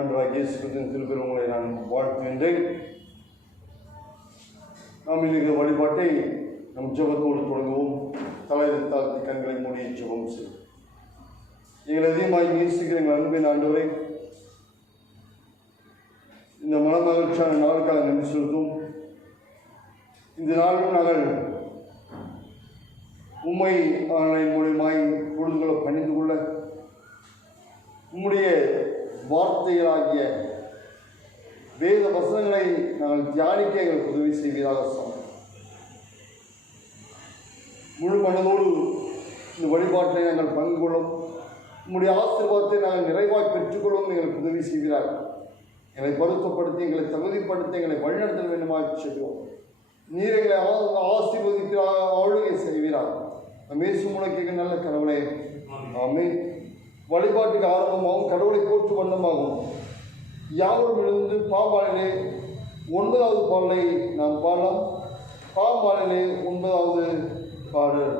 ஆண்டவராகிய இயேசு கிறிஸ்துவின் திருப்பெருமையை நான் வாழ்த்துகின்றேன். நாம் இன்னைக்கு வழிபாட்டை நம் ஜெபத்தோடு தொடங்குவோம். தலையை தாழ்த்தி கண்களை மூடி ஜெபம் செய்வோம். எங்களை அதிகமாக நேசிக்கிற எங்கள் அன்பின் ஆண்டவரை, இந்த மனமகிழ்ச்சியான நாளுக்காக நன்றி செலுத்தும். இந்த நாளும் நாங்கள் உம்மை ஆன்லைன் மூலியமாய் பொழுதுகளை பணிந்து கொள்ள உம்முடைய வார்த்தைகளாகிய வேத வசனங்களை நாங்கள் தியானிக்க எங்களுக்கு உதவி செய்வதாக சொன்னோம். முழு மனதோடு இந்த வழிபாட்டை நாங்கள் பங்கு கொள்ளும். உம்முடைய ஆசீர்வாதத்தை நாங்கள் நிறைவாய் பெற்றுக்கொள்ளும் எங்களுக்கு உதவி செய்கிறார்கள். எங்களை பருத்தப்படுத்தி, எங்களை தகுதிப்படுத்தி, எங்களை வழிநடத்த வேண்டுமாக செய்கிறோம். நீர் எங்களை ஆசீர்வதிக்கிறார், ஆளுகை செய்கிறார். மேசு முழக்கிய நல்ல கடவுளே, ஆமென். வழிபாட்டுக்கு ஆரம்பமாகவும் கடவுளை போற்று வண்ணமாகும் யாவரும் எழுந்து பாமாலிலே 9வது பாடலை நாம் பாடலாம். பாமாலிலே 9வது பாடல்.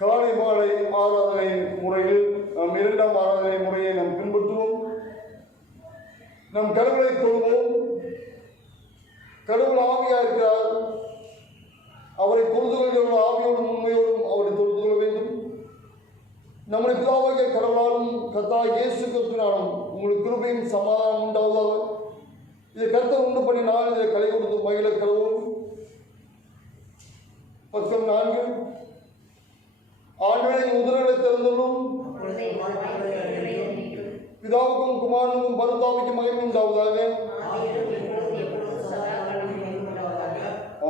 காலை மாலை ஆராதனை முறையில் நாம் 2ஆம் ஆராதனை முறையை நாம் பின்பற்றுவோம். நம் கடவுளை தொழுவோம். கடவுள் ஆவியா இருக்கிறார். அவரை தொழுது கொள்கிற ஆவியோடும் உண்மையோடும் அவரை தொழுது கொள்ள வேண்டும். நம்முடைய பிதாவாகிய கடவுளாலும் கர்த்தராகிய இயேசு கிறிஸ்துவினாலும் உங்களுக்கு கிருபையும் சமாதானம் உண்டாவதாக. இதை கர்த்தர் உண்டு பண்ணி நான் இதை கலை கொடுத்து மகிழ கடவுள். பக்கம் 4. ஆண்டவரின் முதல்களை திறந்துள்ளும் பிதாவுக்கும் குமாரனுக்கும் பரிசுத்தாவிக்கும் மகிமை உண்டாவதாக.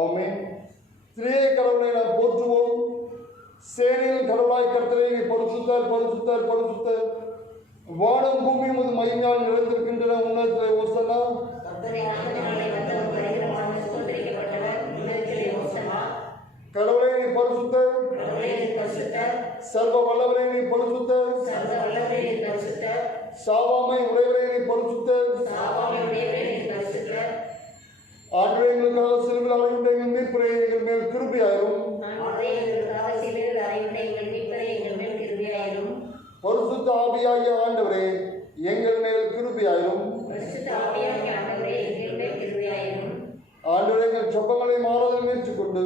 ஆமென். திரேக கடவுளை நாம் போற்றுவோம். சேனையின் கடவுளாய் கர்த்தரே, பரிசுத்தர் பரிசுத்தர் பரிசுத்தர். வானம் பூமி உமது மகிமையால் நிறைந்திருக்கின்றன. உன்னதத்திலே ஓசன்னா. கடவுளே நீ பரிசுத்தர், சர்வ வல்லவரே நீ பரிசுத்தர், சாவாமை உடையவரே நீ பரிசுத்தர். ஆண்டவரே, எங்களுக்காக சிலுவையில் அறையுண்ட எங்கள் மீட்பரே, எங்கள் மேல் கிருபையாயிரும். பரிசுத்த ஆவியாகிய ஆண்டவரே, எங்கள் மேல் கிருபையாயிரும். ஆண்டவரே, எங்கள் சொப்பங்களை மாறாமல் ஏற்றுக்கொண்டு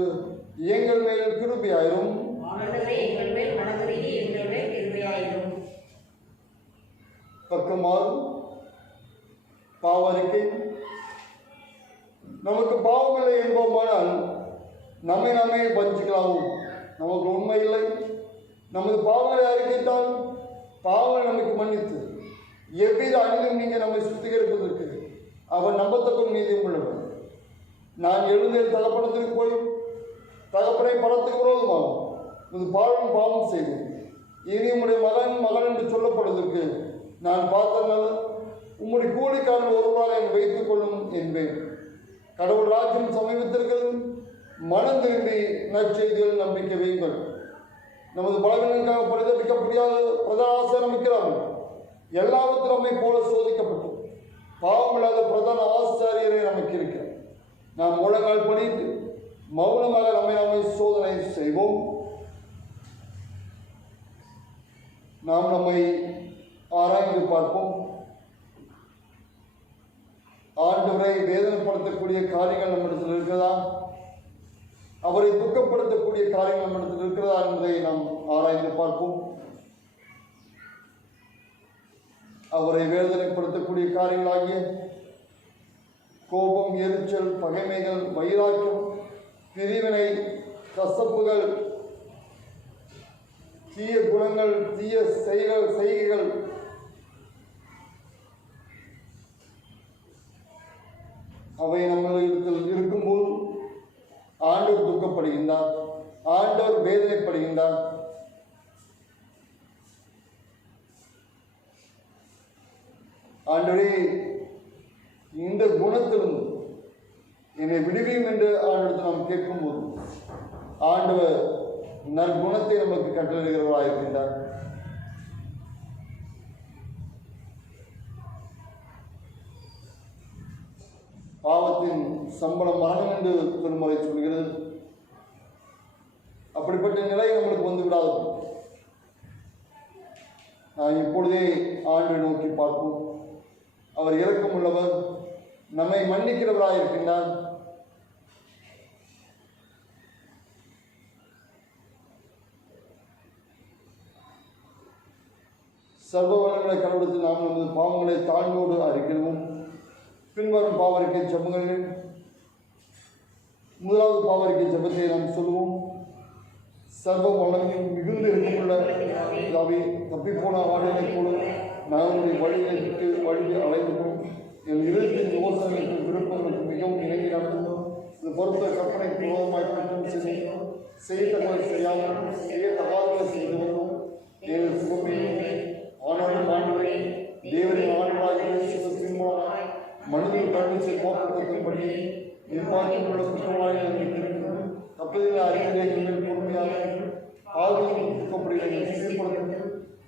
எங்கள் மேல் கிருபையாயிரும். பக்கம் 6. பாவறிக்கை. நமக்கு பாவமில்லை என்போமானால் நம்மை நாமே வஞ்சிக்கலாம். நமக்கு உண்மை இல்லை. நமது பாவங்களை அறிக்கைத்தான் பாவங்களை நமக்கு மன்னித்து எவ்வித அணிலும் நீங்கள் நம்மை சுத்திகரிப்பதற்கு அவர் நம்பத்தக்கும் நீதியும் உள்ளவர். நான் எழுந்தேன் தகப்படத்திற்கு போய் தகப்பனை படத்துக்கு விரோதமாகும் இது பாவம் பாவம் செய்வேன். இனி உம்முடைய மகன் என்று சொல்லப்படுவதற்கு நான் பார்த்தனால உம்முடைய கூலிக்காரன் ஒருவராக என் வைத்துக் கொள்ளும் என்பேன். கடவுள் ராஜ்யம் சமீபத்திற்கு மனம் திரும்பி நற்செய்திகள் நம்பிக்கை வையுங்கள். நமது பலவீனங்களுக்காக பரிதபிக்க முடியாத பிரதான ஆசாரம் இருக்கிறார்கள். எல்லாவற்றிலும் நம்மை போல சோதிக்கப்பட்டு பாவமில்லாத பிரதான ஆசாரியரை நமக்கு இருக்கிறார். நாம் முழங்கால் படித்து மௌனமாக நம்மை சோதனை செய்வோம். நாம் நம்மை ஆராய்ந்து பார்ப்போம். ஆண்டவரை வேதனைப்படுத்தக்கூடிய காரியங்கள் நம்மிடத்தில் இருக்கிறதா, அவரை துக்கப்படுத்தக்கூடிய காரியங்கள் நம்மிடத்தில் இருக்கிறதா என்பதை நாம் ஆராய்ந்து பார்ப்போம். அவரை வேதனைப்படுத்தக்கூடிய காரியங்களாகிய கோபம், எரிச்சல், பகைமைகள், வைராக்கியம், பிரிவினை, கசப்புகள், தீய குணங்கள், தீய செய்கைகள், அவை நம்மளிடத்தில் இருக்கும்போது ஆண்டவர் துக்கப்படுகின்றார், ஆண்டவர் வேதனைப்படுகின்றார். ஆண்டவரே, இந்த குணத்திலிருந்து என்னை விடுவியும் என்று ஆண்டவரிடத்தில் நாம் கேட்கும்போது ஆண்டவர் நற்குணத்தை நமக்கு கட்டளையிடுகிறவராக இருக்கின்றார். பாவத்தின் சம்பளம் மரணம் என்று திருமறை சொல்கிறது. அப்படிப்பட்ட நிலை நம்மளுக்கு வந்து விடாது. நான் இப்பொழுதே ஆண்டவரை நோக்கி பார்ப்போம். அவர் இரக்கமுள்ளவர், நம்மை மன்னிக்கிறவராக இருக்கின்றார். சர்வ வல்லமையுள்ள கடவுளுக்கு நாம் நமது பாவங்களை தாழ்வோடு அறிக்கிறோம். பின்வரும் பாவரிக்கை ஜெபங்களில் முதலாவது பாவரிக்கை ஜெபத்தை நாம் சொல்லுவோம். சர்வ வல்லமையும் மிகுந்த இருக்கமுள்ள பிதாவே, தப்பிப்போன ஆடுகளை போல நான் உடைய வழியை விட்டு வழியை அலைந்துவோம். என் இருபத்தின் யோசனைகளுக்கு விருப்பங்களுக்கு மிகவும் இணங்கி நடந்தோம். இது பொறுத்த கற்பனைக்கு விரோதமாய் குற்றம் செய்யத்தக்கவை செய்யாமல் செய்யத்தகாதவை செய்து வந்தோம். தேவ சுகமே ஆனாலும் ஆண்டவரை தேவரின் ஆண்டவராகிய மூலமாய் மனிதன் கல்வி போக்குவரத்தின்படி நிர்வாகமுள்ள குற்றவாளிகள் இருக்கிறது. தப்பதில் அறிஞர்கள் பொறுமையாக ஆதரவு துக்கப்படுகிறதை சீர்படுத்த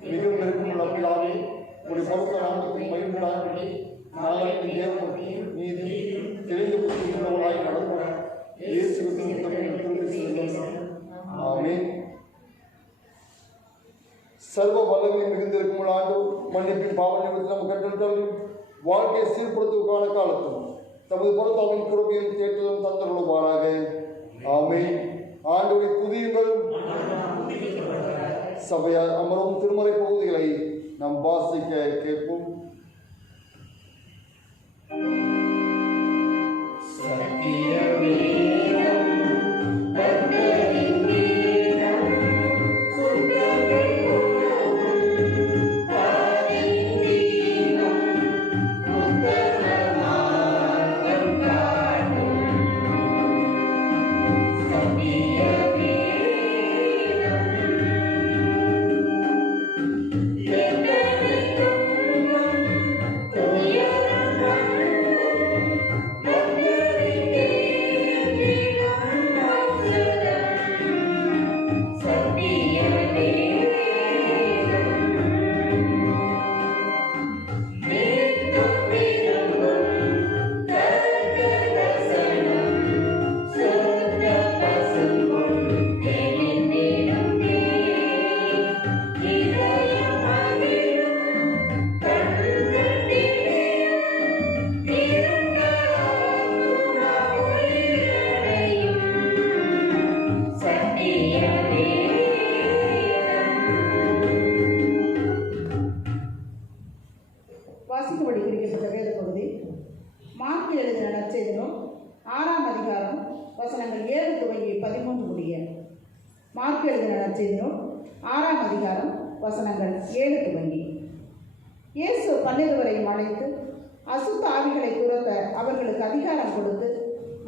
மிகவும் நெருக்கமுள்ள பிதாவே, உங்களுடைய பௌத்த நாமத்தின் பயன்படாதபடி நாளைக்கு தேவபக்தி நீதி தெரிந்து கொள்கின்றவர்களாய் நடக்கும் இயேசுவின் திரும்பி செல்லும். ஆமென். சர்வ வல்லமையும் மிகுந்திருக்கும் ஆண்டு மன்னிப்பின் பாவ நிமித்தம் நம்ம கற்றல் வாழ்க்கையை சீர்படுத்துவதற்கான காலத்தில் தமது பொறுத்தாவின் கிருபையும் தேற்றலும் தந்தருளுவாராக. ஆமென். ஆண்டவரை துதியுங்கள். சபையார் அமரும் திருமறை பகுதிகளை நாம் வாசிக்க கேட்போம். வாசிக்கும்படி குறிக்கப்பட்ட வேத பகுதி மார்க்கு எழுதின நற்செய்தியும் 6ஆம் அதிகாரம் வசனங்கள் 7 துவங்கி 13 முடிய. மார்க்கு எழுதின நற்செய்தியும் 6ஆம் அதிகாரம் வசனங்கள் 7 துவங்கி. இயேசு 12 அழைத்து அசுத்த ஆவிகளை துரத்த அவர்களுக்கு அதிகாரம் கொடுத்து,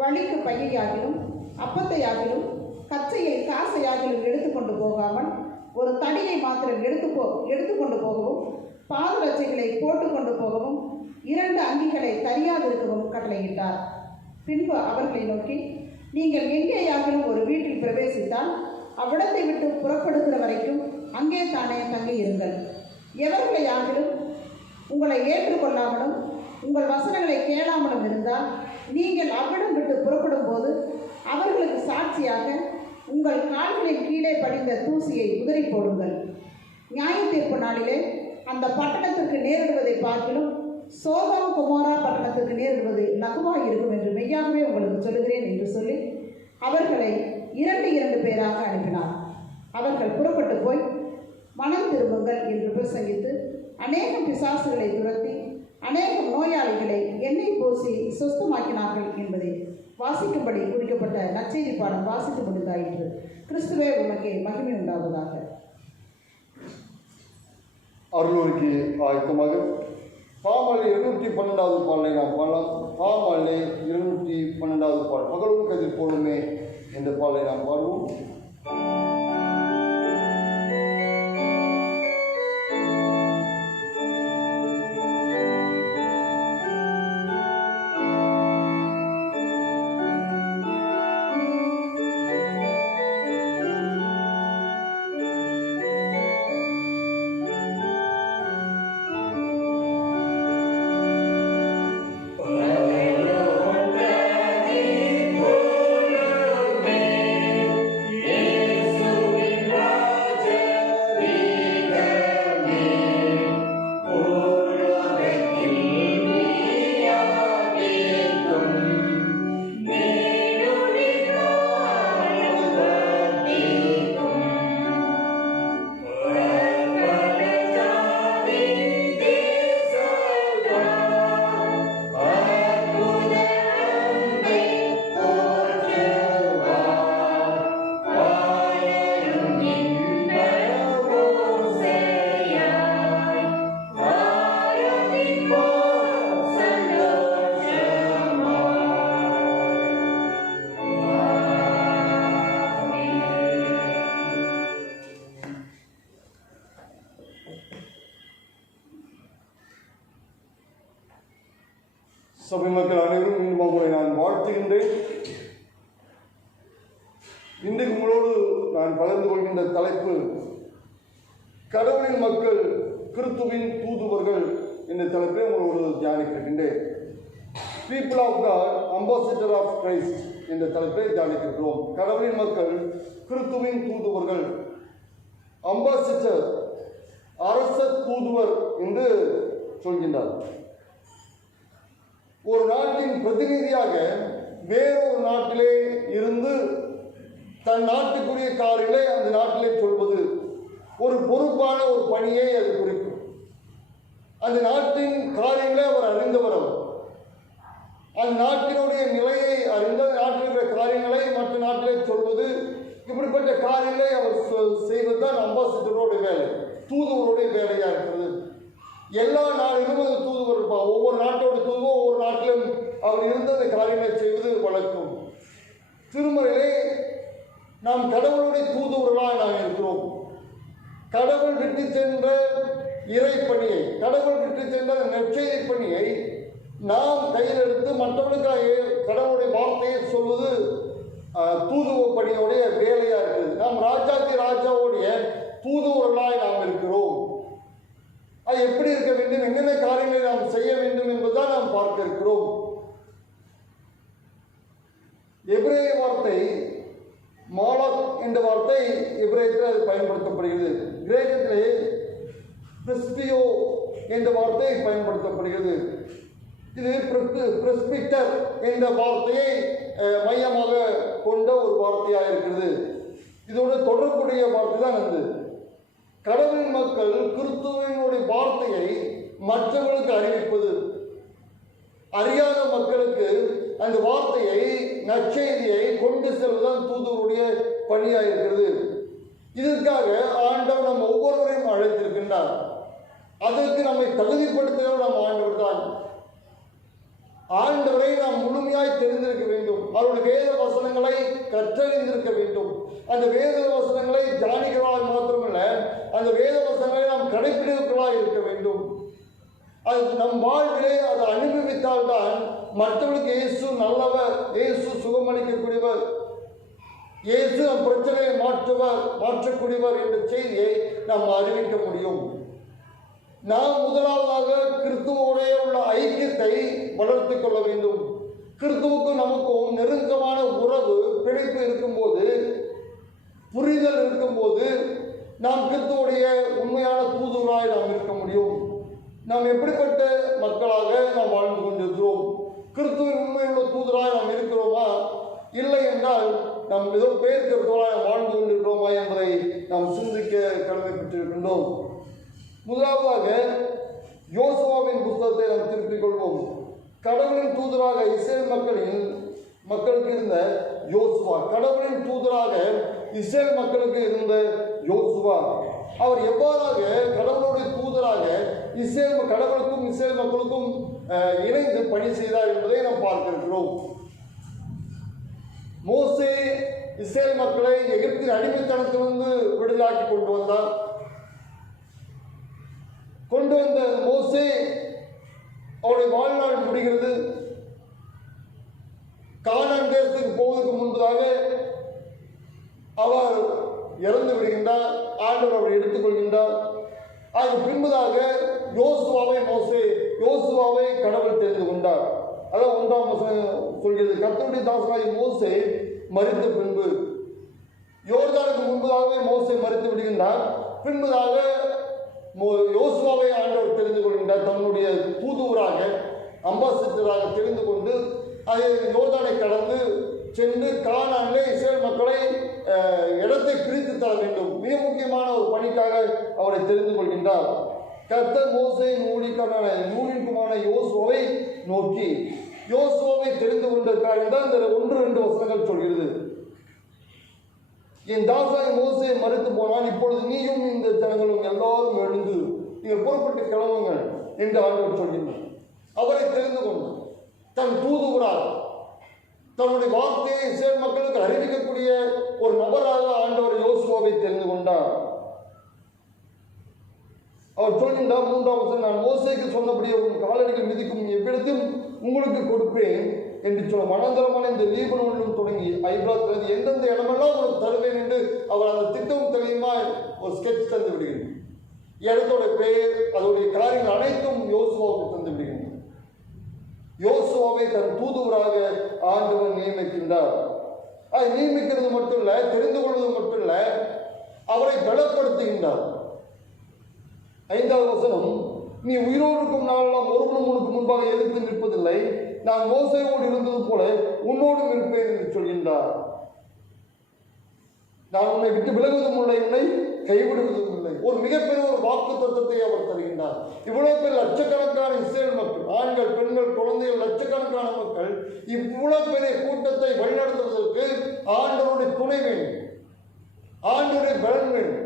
வழிக்கு பையையாகிலும் அப்பத்தையாகிலும் கச்சையை காசையாகிலும் எடுத்துக்கொண்டு போகாமல் ஒரு தடியை மாத்திரம் எடுத்துக்கொண்டு போகவும், பாதரட்சைகளை போட்டுக்கொண்டு போகவும், 2 அங்கிகளை தரியாதிருக்கவும் கட்டளையிட்டார். பின்பு அவர்களை நோக்கி, நீங்கள் எங்கேயாகிலும் ஒரு வீட்டில் பிரவேசித்தால் அவ்விடத்தை விட்டு புறப்படுகிற வரைக்கும் அங்கே தானே தங்கியிருங்கள். எவர்களை யாரிலும் உங்களை ஏற்றுக்கொள்ளாமலும் உங்கள் வசனங்களை கேளாமலும் இருந்தால் நீங்கள் அவ்விடம் விட்டு புறப்படும் போது அவர்களுக்கு சாட்சியாக உங்கள் கால்களின் கீழே படிந்த தூசியை உதறி போடுங்கள். நியாய தீர்ப்பு நாளிலே அந்த பட்டணத்திற்கு நேரிடுவதை பார்க்கிலும் சோதோம் கொமோரா பட்டணத்திற்கு நேரிடுவது லகுவாக இருக்கும் என்று மெய்யாகவே உங்களுக்கு சொல்லுகிறேன் என்று சொல்லி அவர்களை 2 பேராக அனுப்பினார். அவர்கள் புறப்பட்டு போய் மனம் திரும்புங்கள் என்று பிரசங்கித்து அநேகம் பிசாசுகளை துரத்தி அநேகம் நோயாளிகளை எண்ணெய் பூசி சுஸ்தமாக்கினார்கள் என்பதை வாசிக்கும்படி குறிக்கப்பட்ட நற்செய்தி பாடம் வாசித்து முடிந்தாயிற்று. கிறிஸ்துவே உமக்கே மகிமை உண்டாவதாக. அருளுரைக்கு ஆயத்தமாக பாமாலை 212வது பாடலை நாம் பாடலாம். பாமாலை 212வது பாடல் பகலும் கதிர் போலுமே என்ற பாடலை நாம் பாடுவோம். சபை மக்கள் அனைவரும் மீண்டும் உங்களை நான் வாழ்த்துகின்றேன். இன்றைக்கு உங்களோடு நான் கலந்து கொள்கின்ற தலைப்பு கடவுளின் மக்கள் கிறிஸ்துவின் தூதுவர்கள் என்ற தலைப்பை உங்களோடு தியானிக்கின்றேன். People of God ambassador of Christ என்ற தலைப்பை தியானிக்கிறோம். கடவுளின் மக்கள் கிறிஸ்துவின் தூதுவர்கள், அம்பாசிடர் அரச தூதுவர் என்று சொல்கின்றார். ஒரு நாட்டின் பிரதிநிதியாக வேறொரு நாட்டிலே இருந்து தன் நாட்டுக்குரிய காரியங்களை அந்த நாட்டிலே சொல்வது ஒரு பொறுப்பான ஒரு பணியை அது குறிக்கும். அந்த நாட்டின் காரியங்களை அவர் அறிந்தவர். அவர் அந்த நாட்டினுடைய நிலையை அறிந்த நாட்டில் இருக்கிற காரியங்களை மற்ற நாட்டிலே சொல்வது, இப்படிப்பட்ட காரியங்களை அவர் செய்வது தான் அம்பாசிடருடைய வேலை, தூதுவருடைய வேலையாக இருக்கிறது. எல்லா நாளிலும் அது தூதுவர் இருப்பார். ஒவ்வொரு நாட்டோட தூதுவோ ஒவ்வொரு நாட்டிலும் அவர் இருந்த அந்த காரியங்களை செய்வது வழக்கம். திருமறையிலே நாம் கடவுளுடைய தூதுவர்களாக நாம் இருக்கிறோம். கடவுள் விட்டு சென்ற இறை பணியை, கடவுள் விட்டு சென்ற நற்செய்தி பணியை நாம் கையில் எடுத்து மற்றவர்களுக்காக கடவுளுடைய வார்த்தையை சொல்வது தூதுவ பணியோடைய வேலையாக இருக்கிறது. நாம் ராஜாவுடைய தூதுவர்களாய் நாம் இருக்கிறோம். அது எப்படி இருக்க வேண்டும், என்னென்ன காரியங்களை நாம் செய்ய வேண்டும் என்பதுதான் நாம் பார்க்க இருக்கிறோம். எபிரேய வார்த்தை மாலாக் என்ற வார்த்தை எபிரேயத்தில் அது பயன்படுத்தப்படுகிறது. கிரேக்கத்திலே பிரிஸ்பியோ என்ற வார்த்தை பயன்படுத்தப்படுகிறது. இது பிரெஸ்பிட்டர் என்ற வார்த்தையை மையமாக கொண்ட ஒரு வார்த்தையாக இருக்கிறது. இதோடு தொடர்புடைய வார்த்தை தான் அது. கடவுளின் மக்கள் கிறிஸ்துவினுடைய வார்த்தையை மற்றவர்களுக்கு அறிவிப்பது, அறியாத மக்களுக்கு அந்த வார்த்தையை நற்செய்தியை கொண்டு செல்வதுதான் தூதுவருடைய பணியாக இருக்கிறது. இதற்காக ஆண்டவர் நம் ஒவ்வொருவரையும் அழைத்திருக்கின்றார். அதற்கு நம்மை தகுதிப்படுத்துகிறவர் நம் ஆண்டவர் தான். ஆண்டவரை நாம் முழுமையாய் தெரிந்திருக்க வேண்டும். அவருடைய வேத வசனங்களை கற்றறிந்திருக்க வேண்டும். அந்த வேத வசனங்களை தியானிகளாக மாத்திரமல்ல, அந்த வேத வசனங்களை நாம் கடைப்பிடிக்கலாக இருக்க வேண்டும். அது நம் வாழ்விலே அதை அனுபவித்தால்தான் மற்றவர்களுக்கு இயேசு நல்லவர், இயேசு சுகமளிக்கக்கூடியவர், இயேசு நம் பிரச்சனையை மாற்றக்கூடியவர் என்ற செய்தியை நாம் அறிவிக்க முடியும். நாம் முதலாவதாக கிறிஸ்துவோடைய உள்ள ஐக்கியத்தை வளர்த்துக் கொள்ள வேண்டும். கிறிஸ்துவுக்கும் நமக்கும் நெருக்கமான உறவு பிணைப்பு இருக்கும்போது, புரிதல் இருக்கும்போது, நாம் கிறிஸ்துவோடைய உண்மையான தூதுவராய் நாம் இருக்க முடியும். நாம் எப்படிப்பட்ட மக்களாக நாம் வாழ்ந்து கொண்டிருக்கிறோம்? கிறிஸ்துவின் உண்மையுள்ள தூதராய் நாம் இருக்கிறோமா? இல்லை என்றால் நாம் ஏதோ பேர் கிறிஸ்துவராய் வாழ்ந்து கொண்டிருக்கிறோமா என்பதை நாம் சிந்திக்க கடமைப்பட்டிருக்கின்றோம். முதலாவதாக யோசுவாவின் புத்தகத்தை நாம் திருப்பிக் கொள்வோம். கடவுளின் தூதராக இஸ்ரேல் மக்களுக்கு இருந்த யோசுவா, கடவுளின் தூதராக இஸ்ரேல் மக்களுக்கு இருந்த யோசுவா, அவர் எவ்வாறாக கடவுளுடைய தூதராக கடவுளுக்கும் இஸ்ரேல் மக்களுக்கும் இணைந்து பணி செய்தார் என்பதை நாம் பார்க்க இருக்கிறோம். மோசே இஸ்ரேல் மக்களை எகிப்தின் அடிமைத்தனத்திலிருந்து விடுதலாக்கி கொண்டு வந்தார். கொண்டு வந்த மோசே அவருடைய வாழ்நாள் முடிகிறது. கானான் தேசத்துக்கு போவதற்கு முன்பதாக அவர் இறந்து விடுகின்றார். ஆண்டவர் அவரை எடுத்துக்கொள்கின்றார். அதுக்கு பின்பதாக யோசுவாவை கடவுள் தெரிந்து கொண்டார். அதான் 1ஆம் வசனம் சொல்கிறது. கர்த்தருடைய தாசனாகிய மோசே மரித்த பின்பு, யோர்தானுக்கு முன்பதாகவே மோசே மரித்து விடுகின்றார். பின்பதாக யோசுவாவை ஆண்டவர் தெரிந்து கொள்கின்றார். தன்னுடைய தூதுவராக, அம்பாசிடராக தெரிந்து கொண்டு அதை யோர்தானை கடந்து சென்று கானானிலே இஸ்ரேல் மக்களை இடத்தை பிரித்து தர வேண்டும். மிக முக்கியமான ஒரு பணிக்காக அவரை தெரிந்து கொள்கின்றார். கர்த்தர் மோசேயின் ஊழியக்காரனான நூனின் குமாரனான யோசுவாவை நோக்கி, யோசுவாவை தெரிந்து கொண்டிருக்கார் என்றால் இந்த 1-2 வசனங்கள் சொல்கிறது. என் தாசாய் மோசே மரித்து போனால் இப்பொழுது நீயும் இந்த ஜனங்களும் எல்லாரும் எழுந்து நீங்கள் புறப்பட்டு கிளம்புங்கள் என்று ஆண்டவர் சொல்கின்றார். அவரை தெரிந்து கொண்டு தன் தூதுவராக தன்னுடைய வார்த்தையை இஸ்ரேல் மக்களுக்கு அறிவிக்கக்கூடிய ஒரு நபராக ஆண்டவர் யோசுவாவை தெரிந்து கொண்டார். அவர் சொல்கின்றார் 3ஆம் வசனம், நான் மோசேக்கு சொன்னபடியே உன் காலடிகள் மிதிக்கும் எவ்விடத்தில் உங்களுக்கு கொடுப்பேன் என்று சொல்ல, மனந்தரமான இந்த லீபனோனிலும் தொடங்கி ஐப்ராத்திலிருந்து எந்தெந்த இடமெல்லாம் உங்களுக்கு தருவேன் என்று அவர் அந்த திட்டம் தெளிவா ஒரு ஸ்கெட்ச் தந்து விடுகின்றார். இடத்தோட பெயர், அதோடைய காரியங்கள் அனைத்தும் யோசுவாவுக்கு தந்து விடுகின்றனர். யோசுவாவை தன் தூதுவராக ஆண்டவர் நியமிக்கின்றார். அதை நியமிக்கிறது மட்டும் இல்ல, தெரிந்து கொள்வது மட்டும் இல்ல, அவரை பலப்படுத்துகின்றார். 5ஆவது வசனம், நீ உயிரோடு இருக்கும் நாளெல்லாம் ஒருவனும் உனக்கு முன்பாக எதிர்த்து நிற்பதில்லை, நான் மோசேயோடு இருந்தது போல உன்னோடும் இருப்பேன் என்று சொல்கின்றார். நான் உன்னை விட்டு விலகுவதும் இல்லை, உன்னை கைவிடுவதும் இல்லை. ஒரு மிகப்பெரிய ஒரு வாக்கு தத்துவத்தை அவர் தருகின்றார். இவ்வளவு பேர் லட்சக்கணக்கான இஸ்ரேல் மக்கள், ஆண்கள், பெண்கள், குழந்தைகள், லட்சக்கணக்கான மக்கள், இவ்வளவு பெரிய கூட்டத்தை வழிநடத்துவதற்கு ஆண்டவருடைய துணை வேண்டும், ஆண்டவருடைய பலன் வேண்டும்.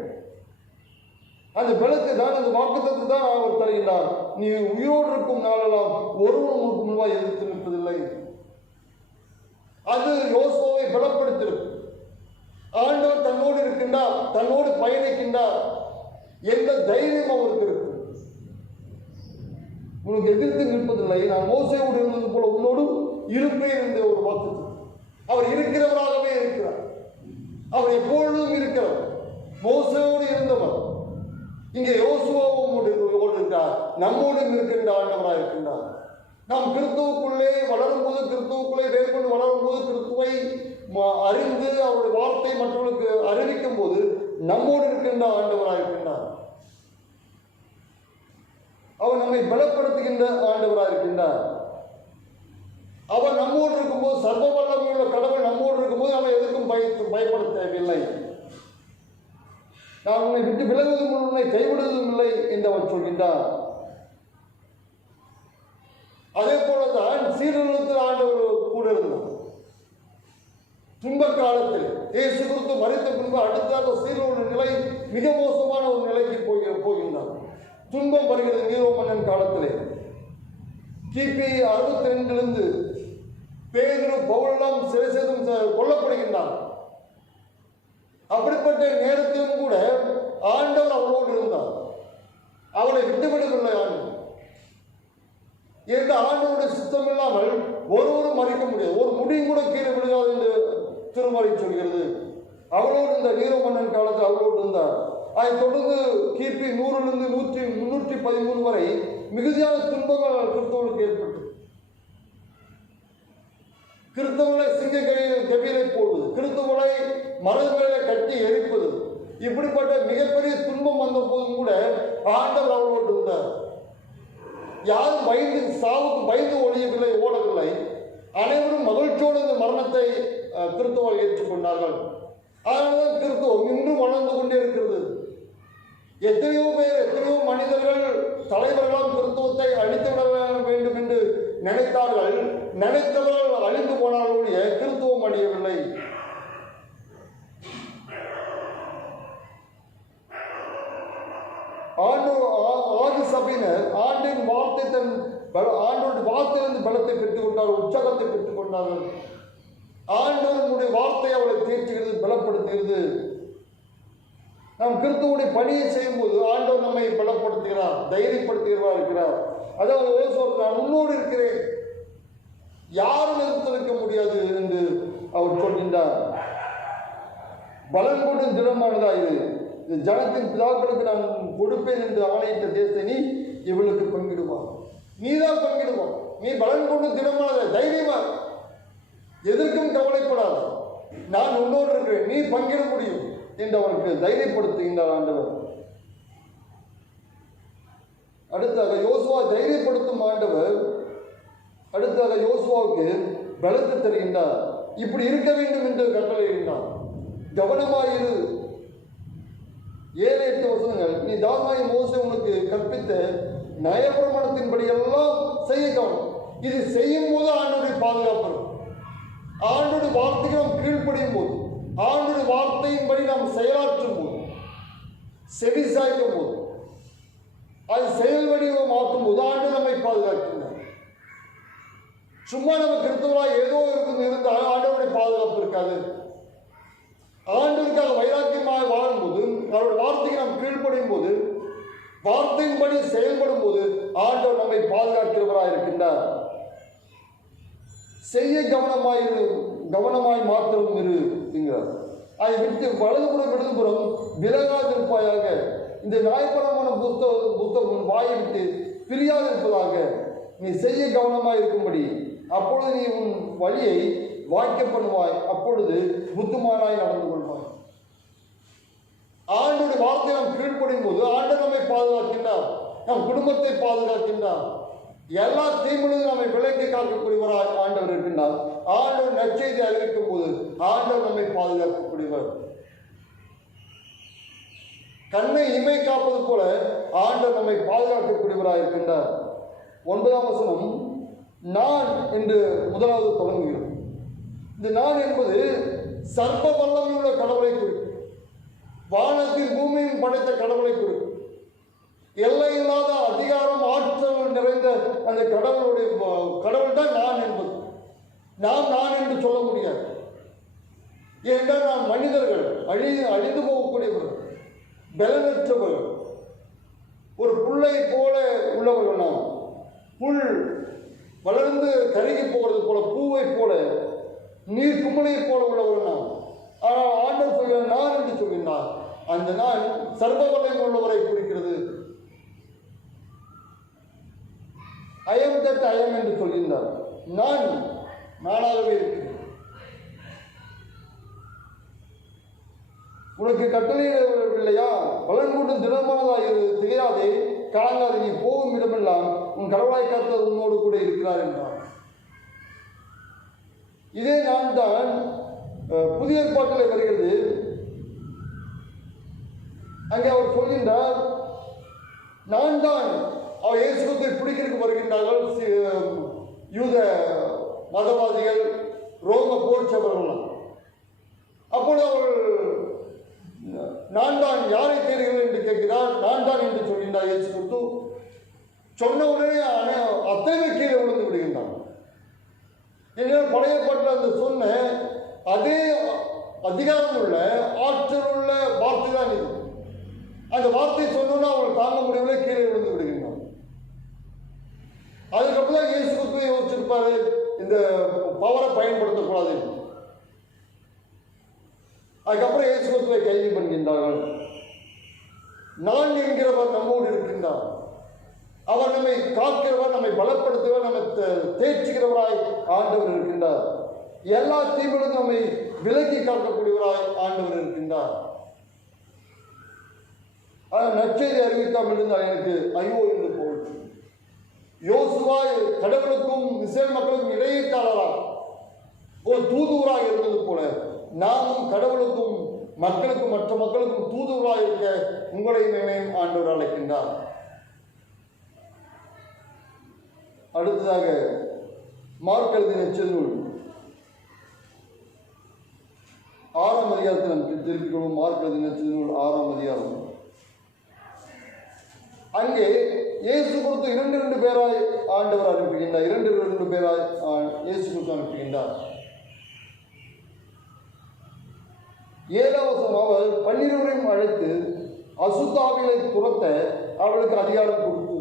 அந்த பலத்தை தான், அந்த வாக்குத்தத்தை தான் அவர் தருகின்றார். நீ உயிரோடு இருக்கும் நாளெல்லாம் ஒருவன் உனக்கு முன்பாக எதிர்த்து நிற்பதில்லை. அது யோசுவாவை பலப்படுத்திருக்கும். ஆண்டவர் தன்னோடு இருக்கின்றார், தன்னோடு பயணிக்கின்றார் என்ற தைரியம் அவருக்கு இருக்கு. உனக்கு எதிர்த்து நிற்பதில்லை, நான் மோசேயோடு இருந்தது போல உன்னோடும் இருப்பேன் என்ற ஒரு வாக்கு. அவர் இருக்கிறவராகவே இருக்கிறார். அவர் எப்பொழுதும் இருக்கிறார். மோசேயோடு இருந்தவர் இங்கே யோசுவாவும் இருக்கிறார், நம்மோடும் இருக்கின்ற ஆண்டவராக இருக்கின்றார். நாம் கிறிஸ்துவுக்குள்ளே வளரும்போது, கிறிஸ்துவுக்குள்ளே வேறுகொண்டு வளரும்போது, கிறிஸ்துவை அறிந்து அவருடைய வார்த்தை மற்றவர்களுக்கு அறிவிக்கும் போது நம்மோடு இருக்கின்ற ஆண்டவராக இருக்கின்றார். அவர் நம்மை பலப்படுத்துகின்ற ஆண்டவராக இருக்கின்றார். அவர் நம்மோடு இருக்கும்போது, சர்வ வல்லமையுள்ள கடவுள் நம்மோடு இருக்கும்போது நம்ம எதற்கும் பயப்பட தேவையில்லை. நான் உன்னை விட்டு விலகுவதும் உன்னை கைவிடுவதும் இல்லை என்று அவர் சொல்கின்றார். அதே போலதான் சீரழித்தில் ஆண்டவர் கூட இருந்தார். துன்ப காலத்தில் இயேசு கிறிஸ்து மரித்த பின்பு அடுத்த சீரழிவு நிலை மிக மோசமான ஒரு நிலைக்கு போகின்றார். துன்பம் வருகிறது. நீரோ மன்னன் காலத்திலே கிபி 62 பேதுரு, பவுலெல்லாம் சிறை சேதம் கொல்லப்படுகின்றார். அப்படிப்பட்ட நேரத்திலும் கூட ஆண்டவர் அவரோடு இருந்தார். அவரை விட்டுவிடவில்லை ஆண்டவர். என்று ஆண்டவருடைய சித்தம் இல்லாமல் ஒருவரும் மறிக்க முடியாது, ஒரு முடியும் கூட கீழே விழுகாது என்று திருமறை சொல்கிறது. அவளோடு இந்த நீரோ மன்னன் காலத்தில் அவளோடு இருந்தார். அதை தொடர்ந்து கிபி 100 313 வரை மிகுதியான துன்பங்கள் கிறிஸ்தவர்களுக்கு ஏற்பட்டது. கிறிஸ்தவர்களை சிங்க கவியிலை போடுவது, கிறிஸ்தவர்களை மரங்களை கட்டி எரிப்பது, இப்படிப்பட்ட மிகப்பெரிய துன்பம் வந்த போதும் கூட ஆண்டவர் அவளோடு இருந்தார். யாரும் பயந்து சாவுக்கு பயந்து ஓடவில்லை. அனைவரும் மகிழ்ச்சியோடு இந்த மரணத்தை கிறிஸ்தவர்கள் ஏற்றுக்கொண்டார்கள். அதனால்தான் கிறிஸ்தவம் இன்றும் வளர்ந்து கொண்டே இருக்கிறது. எத்தனையோ பேர், எத்தனையோ மனிதர்கள் தலைவர்களால் கிறிஸ்தவத்தை அழித்துவிட வேண்டும் என்று நினைத்தார்கள். நினைத்தவர்கள் அழிந்து போனார்களுடைய கிறிஸ்தவம் அழியவில்லை. ஆதி சபையினர் ஆண்டின் ஆண்டோட வார்த்தையிலிருந்து பலத்தை பெற்றுக் கொண்டார்கள், உற்சாகத்தை பெற்றுக் கொண்டார்கள். ஆண்டவருடைய வார்த்தை அவளை தேற்றுகிறது, பலப்படுத்துகிறது. நாம் கிறிஸ்துவுடைய பணியை செய்யும் போது ஆண்டவர் நம்மை பலப்படுத்துகிறார், தைரியப்படுத்துகிறவா இருக்கிறார். அதாவது நான் உன்னோடு இருக்கிறேன், யாரும் எதிர்த்திருக்க முடியாது என்று அவர் சொல்கின்றார். பலன் கொண்டு திடமானதா இது ஜனத்தின் பிதாக்களுக்கு நான் கொடுப்பேன் என்று ஆணையிட்ட தேசத்தை நீ இவளுக்கு பங்கிடுவான். நீதான் பங்கிடுவான். நீ பலன் கொண்டு திடமானதா, தைரியமா, எதற்கும் கவலைப்படாத, நான் உன்னோடு இருக்கிறேன், நீ பங்கிட முடியும் என்று அவருக்கு தைரியப்படுத்துகின்றார் ஆண்டவர். அடுத்தாக யோசுவா தைரியப்படுத்தும் ஆண்டவர் அடுத்தாக யோசுவாவுக்கு பலத்தை தருகின்றார். இப்படி இருக்க வேண்டும் என்று கட்டளையிடுகின்றார். கவனமாயிரு. 7-8 வசனங்கள். நீ தாசனாகிய மோசே உனக்கு கற்பித்த நியாயப்பிரமாணத்தின்படி எல்லாம் செய்ய கவனம். இது செய்யும் போது ஆண்டவருடைய பாதுகாப்பு, ஆண்டவருடைய வார்த்தைக்கு நாம் கீழ்ப்படியும் போது, ஆண்டவருடைய வார்த்தையின்படி நாம் செயலாற்றும் போது, செவி சாய்க்கும் போது, அது செயல் வடிவமாக்கும் போது ஆண்டு நம்மை பாதுகாக்கின்றார். சும்மா நம்ம கிறிஸ்தவராக ஏதோ இருந்தால் ஆண்டவருடைய பாதுகாப்பு இருக்காது. ஆண்டவருக்காக வைராக்கியமாக வாழும்போது, அவருடைய வார்த்தைக்கு நாம் கீழ்ப்படியும் போது, வார்த்தையின்படி செயல்படும் போது ஆண்டவர் நம்மை பாதுகாக்கிறவராக இருக்கின்றார். செய்ய கவனமாய் மாத்திரம் இருக்கிறார். அதை விட்டு வலதுபுறம் இடதுபுறம் விலகாதிருப்பாயாக. இந்த நியாயப்பிரமாண புத்தகம் வாயை விட்டு பிரியாதிருப்பதாக. நீ செய்ய கவனமாய் இருக்கும்படி, அப்பொழுது நீ உன் வழியை வாய்க்க பண்ணுவாய், அப்பொழுது புத்துமானாய் நடந்து கொள்வாய். ஆண்டோட வார்த்தை நாம் கீழ்ப்படியும் போது ஆண்டவர் நம்மை பாதுகாக்கின்றார், நம் குடும்பத்தை பாதுகாக்கின்றார். எல்லா தீமையிலும் நம்மை விலக்கி காக்கக்கூடியவராய் ஆண்டவர் இருக்கின்றார். ஆண்டவர் நற்செய்தி அறிவிக்கும் போது ஆண்டவர் நம்மை பாதுகாக்கக்கூடியவர். கண்ணை இமை காப்பது போல ஆண்டவர் நம்மை பாதுகாக்கக்கூடியவராக இருக்கின்றார். 9ஆம் வசனம் நான் என்று முதலாவது தொடங்குகிறது. இந்த நான் என்பது சர்வ வல்லமையுள்ள கடவுளை குறிக்கும். வானத்தின் பூமியின் படைத்த கடவுளை குறிக்கும். எல்லை இல்லாத அதிகாரம் ஆற்றல் நிறைந்த அந்த கடவுள் தான் நான் என்பது. நான் என்று சொல்ல முடியாது. ஏனென்றால் நாம் மனிதர்கள், அழிந்து போகக்கூடியவர்கள், பலனற்றவர்கள், ஒரு புல்லை போல உள்ளவர்கள். நாம் புல் வளர்ந்து கருகி போகிறது போல, பூவை போல, நீர் குமலை போல உள்ளவர்கள் நாம். ஆனால் ஆண்டவர் சொல்கிற நான் என்று சொல்கின்றார். அந்த நான் சர்வ வல்லமை உள்ளவரை குறிக்கிறது. அயம் தட் அயம் என்று சொல்கின்றார். நான் நானாகவே இருக்கிறேன். உனக்கு கட்டளையிடவில்லையா? பலன் கொண்டு திடமானதாக திகையாதே, கலங்காதே, நீ போகும் இடமெல்லாம் உன் கடவுளாய் கர்த்தர் உன்னோடு கூட இருக்கிறார் என்றார். இதே நான் தான் புதிய ஏற்பாட்டில் வருகிறது. அங்கே அவர் சொல்கின்றார், நான் தான். அவர் இயேசு கிறிஸ்துவை பிடிக்கிறதுக்கு வருகின்றார்கள் யூத மதவாதிகள், ரோம போர்ச்சவர்கள். அப்பொழுது அவர்கள் நான் தான் யாரை தேடுகிறேன் என்று கேட்கிறார். நான் தான் என்று சொல்கின்றார் இயேசு கிறிஸ்து. சொன்ன உடனே அத்தனை கீழே விழுந்து விடுகின்றான். என்னால் பழைய பாட்டில் அந்த சொன்ன அதே அதிகாரம் உள்ள ஆற்றல் உள்ள வார்த்தை தான் இது. அந்த வார்த்தை சொன்னோன்னா அவர்கள் தாங்க முடியவில்லை, கீழே விழுந்து விடுகின்றான். அதுக்கப்புறம் தான் இயேசு கிறிஸ்துவை யோசிச்சிருப்பாரு, இந்த பவரை பயன்படுத்தக்கூடாது. அதுக்கப்புறம் இயேசு கிறிஸ்துவை கைது பண்ணுகின்றார்கள். நான் என்கிறவர் நம்மோடு இருக்கின்றார். அவர் நம்மை காக்கிறவர், நம்மை பலப்படுத்துவர், நம்மை தேற்றுகிறவராய் ஆண்டவர் இருக்கின்றார். எல்லா தீவிலும் நம்மை விலக்கி காக்கக்கூடியவராய் ஆண்டவர் இருக்கின்றார். நற்செய்தி அறிவிக்காமல் இருந்தால் எனக்கு ஐயோ என்று போச்சு. யோசுவா கடவுளுக்கும் இஸ்ரேல் மக்களுக்கும் இடையீட்டாளராக ஒரு தூதுவராக இருந்தது போல நாமும் கடவுளுக்கும் மக்களுக்கும் மற்ற மக்களுக்கும் தூதுவராக இருக்க உங்களையும் என்னையும் ஆண்டவர் அழைக்கின்றார். அடுத்ததாக மார்க் எழுதின நற்செய்தி 6ஆம் அதிகாரத்தில் நாம் திருப்பிக் கொள்வோம். மார்க் எழுதின நற்செய்தி 6ஆம் அதிகாரம். அங்கே இயேசு கிறிஸ்து 2 பேராய் ஆண்டவர் அனுப்புகின்றார். 2 பேராய் இயேசு கிறிஸ்து அனுப்புகின்றார். 7ஆம் வசனம், அவர் 12 அழைத்து அசுத்தாவிகளை துரத்த அவளுக்கு அதிகாரம் கொடுத்து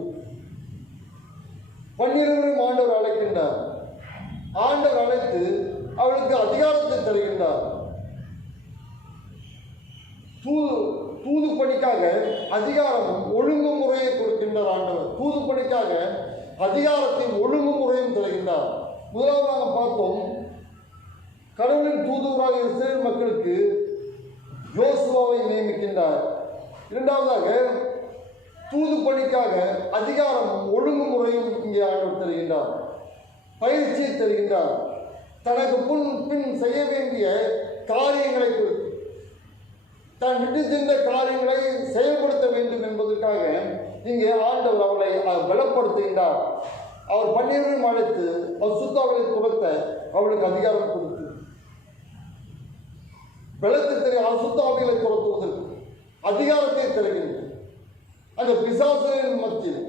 12 ஆண்டவர் அழைக்கின்றார். ஆண்டவர் அழைத்து அவளுக்கு அதிகாரத்தை தருகின்றார். தூது பணிக்காக அதிகாரமும் ஒழுங்குமுறையை கொடுக்கின்றார் ஆண்டவர். தூது பணிக்காக அதிகாரத்தையும் ஒழுங்குமுறையும் தருகின்றார். முதலாவது நாங்கள் பார்த்தோம், கடவுளின் தூதுவராக இஸ்ரேல் மக்களுக்கு யோசுவாவை நியமிக்கின்றார். இரண்டாவதாக தூது பணிக்காக அதிகாரமும் ஒழுங்குமுறையும் இங்கே ஆண்டவர் தருகின்றார். பயிற்சியை தருகின்றார். தனக்கு பின் செய்ய வேண்டிய காரியங்களை குறித்து தான் விட்டு சென்ற காரியங்களை செயல்படுத்த வேண்டும் என்பதற்காக இங்கே ஆண்டவர் அவளை பலப்படுத்துகின்றார். அவர் 12 அழைத்து அசுத்தாவிலை துரத்த அவளுக்கு அதிகாரம் கொடுத்து பலத்தை தெரிய அசுத்தாவிகளை துரத்துவதற்கு அதிகாரத்தை தருகின்றார். அந்த பிசாசுகளின் மத்தியில்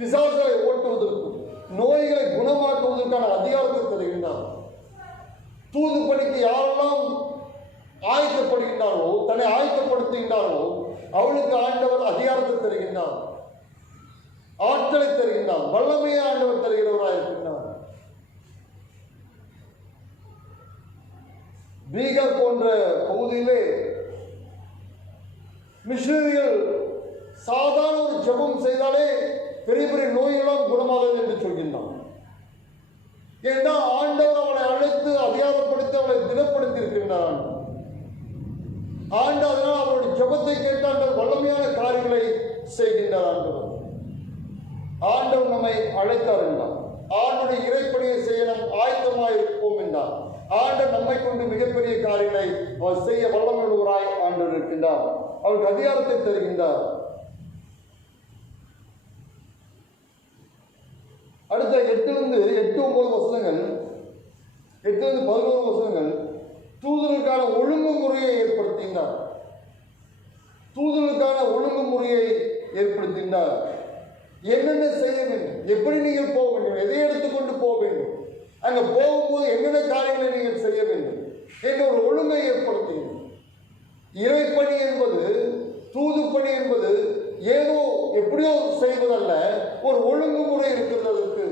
பிசாசுகளை ஓட்டுவதற்கும் நோய்களை குணமாக்குவதற்கான அதிகாரத்தை தருகின்றார். தூது பணிக்கு யாரெல்லாம் ஆயத்தப்படுகின்றார்களோ, தன்னை ஆயத்தப்படுத்துகின்றார்களோ அவளுக்கு ஆண்டவர் அதிகாரத்தை தருகின்றார், ஆற்றலை தருகின்றார், வல்லமையை ஆண்டவர் தருகிறவராக இருக்கின்றார். பீகார் போன்ற பகுதியிலே மிஷனரிகள் சாதாரண ஒரு ஜெபம் செய்தாலே பெரிய பெரிய நோயெல்லாம் குணமாகுது என்று சொல்கின்றான். ஏன்னா ஆண்டவர் அவளை அழைத்து அதிகாரப்படுத்தி அவளை திடப்படுத்தி இருக்கின்றான். ஆண்டவர் அதனால் அவருடைய ஜெபத்தை கேட்டாண்டவர் வல்லமையான காரியங்களை செய்கின்றார். ஆண்டவர் நம்மை அழைத்தார் என்றார். ஆண்டுடைய இறைப்பணியை செய்ய நாம் ஆயத்தமாக இருப்போம் என்றார். ஆண்டவர் நம்மை கொண்டு மிகப்பெரிய காரியங்களை அவர் செய்ய வல்லமையுள்ளவராய் ஆண்டவர் இருக்கின்றார். அவருக்கு அதிகாரத்தை தருகின்றார். அடுத்த 8-9 வசனங்கள், 8-11 வசனங்கள் தூதலுக்கான ஒழுங்குமுறையை ஏற்படுத்தினார். தூதலுக்கான ஒழுங்குமுறையை ஏற்படுத்தினார். என்னென்ன செய்ய வேண்டும், எப்படி நீங்கள் போக வேண்டும், எதை எடுத்துக்கொண்டு போக வேண்டும், அங்கே போகும்போது என்னென்ன காரியங்களை நீங்கள் செய்ய வேண்டும் என்ற ஒரு ஒழுங்கை ஏற்படுத்துகிறது. இறைப்பணி என்பது, தூது பணி என்பது ஏதோ எப்படியோ செய்வதல்ல, ஒரு ஒழுங்குமுறை இருக்கிறது, அதற்கு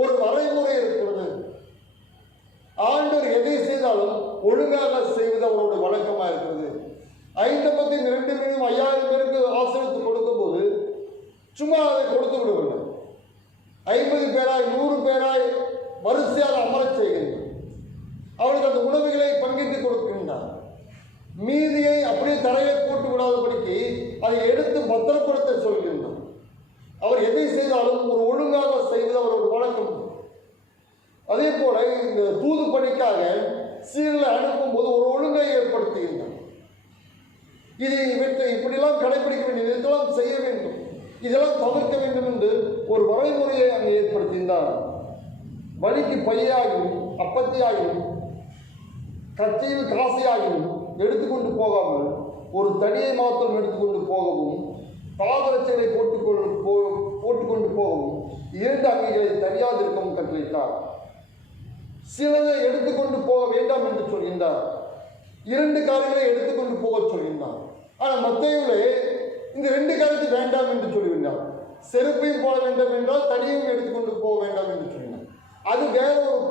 ஒரு வரைமுறை இருக்கிறது. ஆண்டவர் எதை செய்தாலும் ஒழுங்காக செய்வது அவருடைய வழக்கமாக இருக்கிறது. 5 பத்தின் 2 மீனும் 5000 பேருக்கு ஆசிரியத்து கொடுக்கும் போது சும்மா அதை கொடுத்து விடவில்லை. 50 பேராய் 100 பேராய் வரிசையாக அமரச் செய்கின்றார். அவளுக்கு அந்த உணவுகளை பங்கிட்டு கொடுக்கின்றார். மீதியை அப்படியே தரையை போட்டு விடாதபடிக்கு அதை எடுத்து பத்திரப்படுத்த சொல்கின்றார். அவர் எதை செய்தாலும் ஒரு ஒழுங்காக செய்வது அவருடைய வழக்கம். அதே போல இந்த தூது பணிக்காக சீர்களை அனுப்பும் போது ஒரு ஒழுங்கை ஏற்படுத்துகின்றார். இதை இப்படிலாம் கடைபிடிக்க வேண்டும், இதெல்லாம் செய்ய வேண்டும், இதெல்லாம் தவிர்க்க வேண்டும் என்று ஒரு வரைமுறையை அங்கே ஏற்படுத்தினார். வழிக்கு பையாகவும் அப்பத்தியாகவும் கட்சியில் காசையாகவும் எடுத்துக்கொண்டு போகாமல் ஒரு தடியை மாத்திரம் எடுத்துக்கொண்டு போகவும், பாதரட்சைகளை போட்டுக்கொண்டு போகவும் 2 அங்கிகளை தனியாதிருக்கவும் கட்டளையிட்டார். சிலதை எடுத்துக்கொண்டு போக வேண்டாம் என்று சொல்கின்றார். 2 காரியங்களை எடுத்துக்கொண்டு போக சொல்கின்றார். ஆனால் மத்தேயுவிலே இந்த 2 காரியத்தை வேண்டாம் என்று சொல்லுகின்றார். செருப்பையும் போட வேண்டும் என்றால் தடியையும் எடுத்துக்கொண்டு போக வேண்டாம் என்று சொல்லினார். அது வேற ஒரு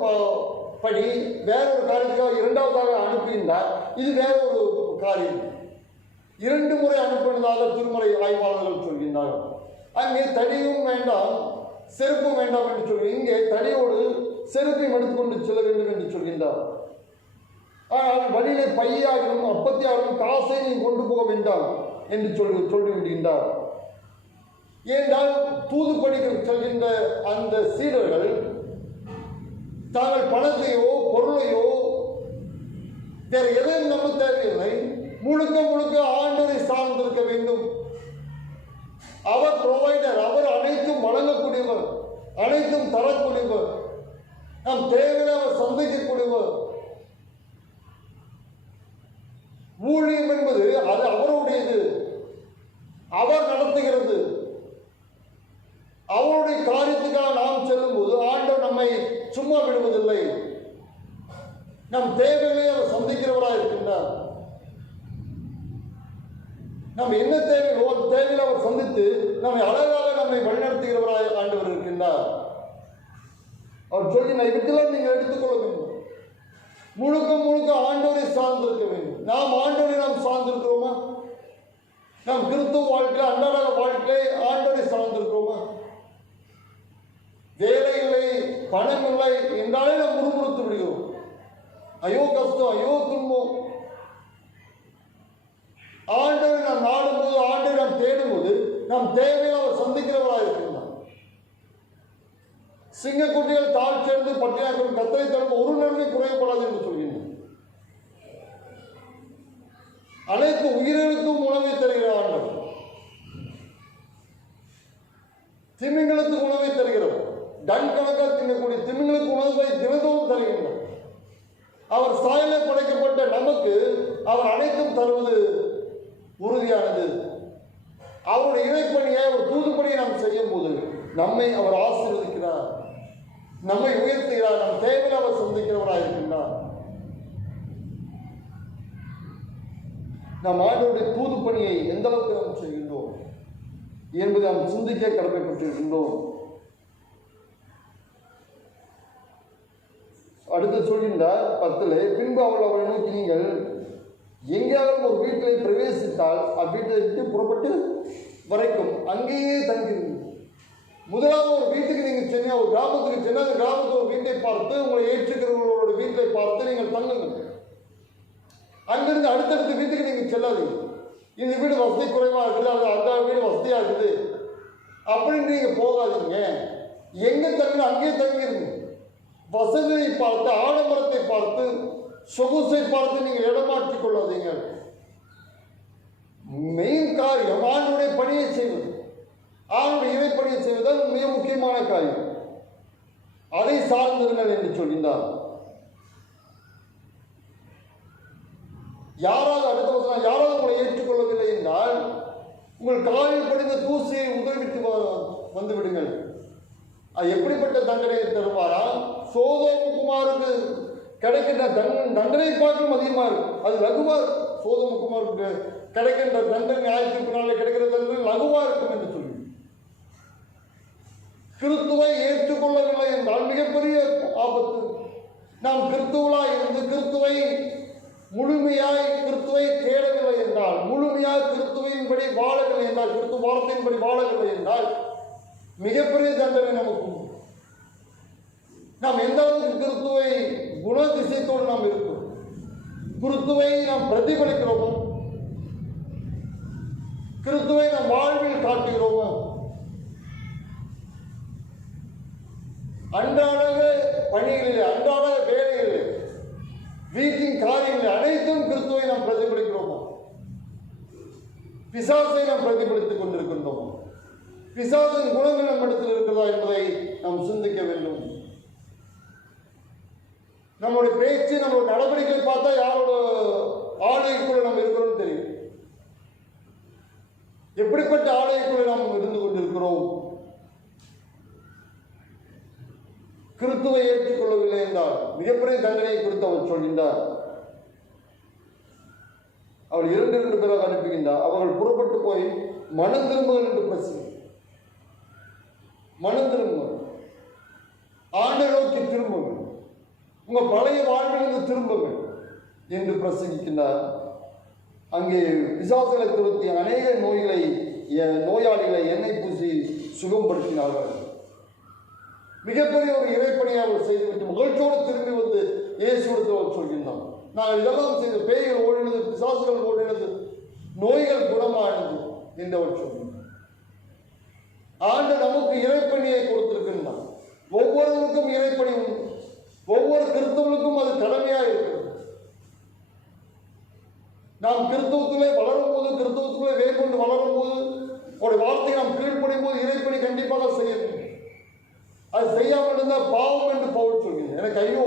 படி, வேற ஒரு காரியத்துக்காக 2வதாக அனுப்புகின்றார். இது வேற ஒரு காரியம். 2 முறை அனுப்பினதாக திருமறை ஆய்வாளர்கள் சொல்கின்றார்கள். அங்கே தடியும் வேண்டாம் செருப்பும் வேண்டாம் என்று சொல்லி, இங்கே தடியோடு செருப்பையும் எடுத்துக்கொண்டு செல்ல வேண்டும் என்று சொல்கின்றார். ஆனால் வழியிலே பையாகவும் அப்பத்தியாகவும் காசை நீ கொண்டு போக வேண்டாம் என்று சொல்லிவிடுகின்றார். ஏனென்றால் தூதுப்படிக்க செல்கின்ற அந்த சீடர்கள் தாங்கள் பணத்தையோ பொருளையோ வேற எதையும் நம்ம தேவையில்லை, முழுக்க முழுக்க ஆண்டவரை சார்ந்திருக்க வேண்டும். அவர் ப்ரொவைடர், அவர் அனைத்தும் வழங்கக்கூடியவர், அனைத்தும் தரக்கூடியவர், நம் தேவையை அவர் சந்திக்கக்கூடியவர். ஊழியம் என்பது அது அவருடையது, அவர் நடத்துகிறது. அவருடைய காரியத்துக்காக நாம் செல்லும் போது ஆண்டவர் நம்மை சும்மா விடுவதில்லை. நம் தேவைகளை அவர் சந்திக்கிறவராக இருக்கின்றார். நம்ம என்ன தேவையோ அந்த தேவையை அவர் சந்தித்து நம்மை அழகாக நம்மை வழிநடத்துகிறவராக ஆண்டவர் இருக்கின்றார். அவர் சொல்லி இப்படிலாம் நீங்கள் எடுத்துக்கொள்ள வேண்டும். முழுக்க முழுக்க ஆண்டவரை சார்ந்திருக்க வேண்டும். நாம் ஆண்டவரை நாம் சார்ந்திருக்கிறோமா? நாம் கிறிஸ்துவ வாழ்க்கையில் அன்றாட வாழ்க்கையை ஆண்டவரை சார்ந்திருக்கிறோமா? வேலை இல்லை, பணம் இல்லை என்றாலே நாம் முறுமுறுத்து விடுகிறோம். ஐயோ கஷ்டம், ஐயோ துன்பம். ஆண்டவரை நாம் நாடும்போது, ஆண்டவரை நாம் தேடும்போது நாம் தேவையை அவர் சந்திக்கிறவராக இருக்கின்றார். சிங்கக்குட்டிகள் தாழ் சேர்ந்து பட்டினாக்கள் கத்தரை தரும் ஒரு நன்மை குறையப்படாது என்று சொல்கின்றனர். அனைத்து உயிர்களுக்கும் உணவை தருகிற ஆண்டவர், திமிங்களுக்கு உணவை தருகிறவர், டன் கணக்காக தின்னக்கூடிய திமிங்களுக்கு உணவை தினந்தோறும் தருகின்றார். அவர் சாயலை படைக்கப்பட்ட நமக்கு அவர் அனைத்தும் தருவது உறுதியானது. அவருடைய இறைப்பணியை, அவர் தூதுப்பணியை நாம் செய்யும் போது நம்மை அவர் ஆசீர்வதிக்கிறார், நம்மை உயர்த்துகிறார், நம் தேவையில் அவர் சந்திக்கிறவராக இருக்கின்றார். நம் ஆண்டவருடைய தூதுப்பணியை எந்த அளவுக்கு நாம் செய்கின்றோம் என்பதை நாம் சிந்திக்க கடமைப்பட்டிருக்கின்றோம். அடுத்து சொல்கின்றார் 10, பின்பு அவரை நோக்கி, நீங்கள் எங்கேயாவது ஒரு வீட்டிலே பிரவேசித்தால் அவ்வீட்டை விட்டு புறப்பட்டு வரைக்கும் அங்கேயே தங்கிருங்க. முதலாவது ஒரு வீட்டுக்கு நீங்கள் சென்னை, ஒரு கிராமத்துக்கு சென்னை, அந்த கிராமத்தில் ஒரு வீட்டை பார்த்து, உங்களை ஏற்றுக்கிறவங்களோட வீட்டை பார்த்து நீங்கள் தங்குங்க. அங்கிருந்து அடுத்தடுத்த வீட்டுக்கு நீங்கள் செல்லாதீங்க. இந்த வீடு வசதி குறைவாக இருக்குது, அது அந்த வீடு வசதியாக இருக்குது அப்படின்னு நீங்கள் போகாதீங்க. எங்கே தங்கினா அங்கேயே தங்கிருங்க. வசதியை பார்த்து, ஆடம்பரத்தை பார்த்து, சொகுசை பார்த்து நீங்கள் இடமாற்றிக் கொள்ளாதீங்க. மெயின் காரியம் ஆண்டவருடைய பணியை செய்வது, ஆண்டவருடைய இறைப்பணியை செய்வதுதான் மிக முக்கியமான காரியம். அதை சார்ந்திருங்கள் என்று சொல்கின்றார். யாராவது அடுத்த வருஷம் யாராவது உங்களை ஏற்றுக்கொள்ளவில்லை என்றால் உங்கள் காலில் படிந்த தூசியை உதவிட்டு வந்து விடுங்கள். அது எப்படிப்பட்ட தண்டனை தருவாரா? சோதோம் குமாருக்கு கிடைக்கின்ற தண்டனை பார்க்கும் அதிகமாக இருக்கும். அது லகுவா, சோதோம் குமாருக்கு கிடைக்கின்ற தண்டனை நியாயத்திற்கு நாளே கிடைக்கிற தண்டனை லகுவா இருக்கும் என்று சொல்லி, கிறிஸ்துவை ஏற்றுக்கொள்ளவில்லை என்றால் மிகப்பெரிய ஆபத்து. நாம் கிறிஸ்துவலாய் இருந்து கிறிஸ்துவை முழுமையாய் கிறிஸ்துவை தேடவில்லை என்றால், முழுமையாய் கிறிஸ்துவின்படி வாழவில்லை என்றால், கிறிஸ்துவ வார்த்தையின்படி வாழவில்லை என்றால் மிகப்பெரிய தண்டனை நமக்கு. நாம் எந்த அளவுக்கு கிறிஸ்துவை குணதிசயத்தோடு நாம் இருக்கிறோம், கிறிஸ்துவை நாம் பிரதிபலிக்கிறோமோ, கிறிஸ்துவை நாம் வாழ்வில் காட்டுகிறோமோ, அன்றாட பணிகளிலே, அன்றாட வேலைகளிலே, வீட்டின் காரியங்களில் அனைத்தும் கிறிஸ்துவை நாம் பிரதிபலிக்கிறோமோ, பிசாசை நாம் பிரதிபலித்துக் கொண்டிருக்கின்றோமோ, பிசாசின் குணங்கள் நம்மிடத்தில் இருக்கிறதா என்பதை நாம் சிந்திக்க வேண்டும். நம்முடைய பேச்சு, நம்மளுடைய நடவடிக்கை பார்த்தா யாரோட ஆளுகைக்குள்ள நம்ம இருக்கிறோம் தெரியும். எப்படிப்பட்ட ஆளுகைக்குள்ள நாம் இருந்து கொண்டிருக்கிறோம்? கிறிஸ்துவை ஏற்றுக்கொள்ளவில்லை என்றால் மிகப்பெரிய தண்டனையை குறித்து அவர் சொல்கின்றார். அவர் 2 பேராக அனுப்புகின்றார். அவர்கள் புறப்பட்டு போய் மனம் திரும்புங்கள் என்று பிரசங்க, மனம் திரும்புங்கள், ஆண்டை நோக்கி திரும்புங்கள், உங்கள் பழைய வாழ்விலிருந்து திரும்புங்கள் என்று பிரசங்கிக்கின்றார். அங்கே பிசாசுகளை துரத்தி அநேக நோயாளிகளை எண்ணெய் பூசி சுகப்படுத்தினார்கள். மிகப்பெரிய ஒரு இறைப்பணியை அவர் செய்துவிட்டு மகிழ்ச்சியோடு திரும்பி வந்து இயேசுவிடத்தில் அவர் சொல்கின்றான், நாங்கள் இதெல்லாம் செய்த பேய்கள் ஓடினது, பிசாசுகள் ஓடினது, நோய்கள் குணமானது என்று அவர் சொல்கின்றார். ஆண்டு நமக்கு இறைப்பணியை கொடுத்திருக்கின்றான். ஒவ்வொருவருக்கும் இறைப்பணி உண்டு. ஒவ்வொரு கிறிஸ்தவனுக்கும் அது கடமையாக இருக்கிறது. நாம் கிறிஸ்தவத்திலே வளரும் போது, கிறிஸ்தவத்திலே வேர்கொண்டு வளரும் போது, ஒரு வார்த்தையை நாம் கீழ்ப்படியும் போது இறைப்பணி கண்டிப்பாக செய்ய வேண்டும். அது செய்யாமல் இருந்தால் பாவம் என்று பவுல் சொல்கிறேன். எனக்கு ஐயோ,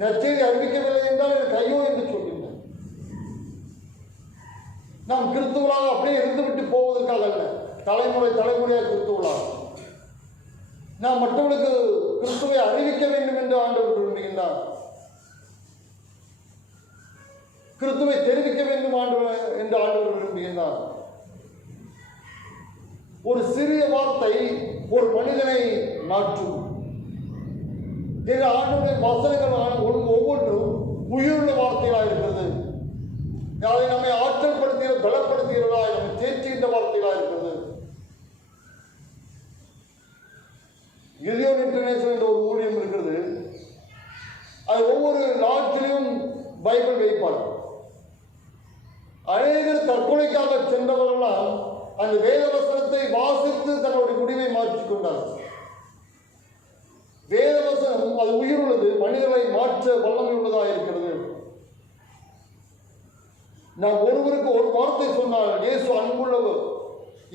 நற்செய்தி அறிவிக்கவில்லை என்றால் எனக்கு ஐயோ என்று சொல்கின்றேன். நாம் கிறிஸ்துவலாக அப்படியே இருந்துவிட்டு போவதற்காக அல்ல, தலைமுறையாக கிறிஸ்துவலாக நாம் மற்றவர்களுக்கு கிறிஸ்துவை அறிவிக்க வேண்டும் என்று ஆண்டவர் விரும்புகின்றார். கிறிஸ்துவை தெரிவிக்க வேண்டும் என்று ஆண்டவர் விரும்புகின்றார். ஒரு சிறிய வார்த்தை ஒரு மனிதனை மாற்றும். ஆண்டவருடைய வசனங்கள் ஒவ்வொன்றும் உயிருள்ள வார்த்தைகளாக இருக்கிறது. அதை நம்மை ஆற்றல் படுத்துகிற, பலப்படுத்துகிறதா, நம்மை தேற்றுகின்ற வார்த்தைகளாக இருக்கிறது. கிதியோன் இன்டர்நேஷனல் என்ற ஒரு ஊழியம் இருக்கிறது. அது ஒவ்வொரு லாட்ஜிலும் பைபிள் வைப்பார். அநேகர் தற்கொலைக்காக சென்றவர்களால் அந்த வேத வசனத்தை வாசித்து தன்னுடைய முடிவை மாற்றிக் கொண்டார்கள். வேத வசனம் அது உயிருள்ளது, மனிதர்களை மாற்ற வல்லமை உள்ளதாக இருக்கிறது. நாம் ஒருவருக்கு ஒரு வார்த்தை சொன்னால், இயேசு அன்புள்ளவர்,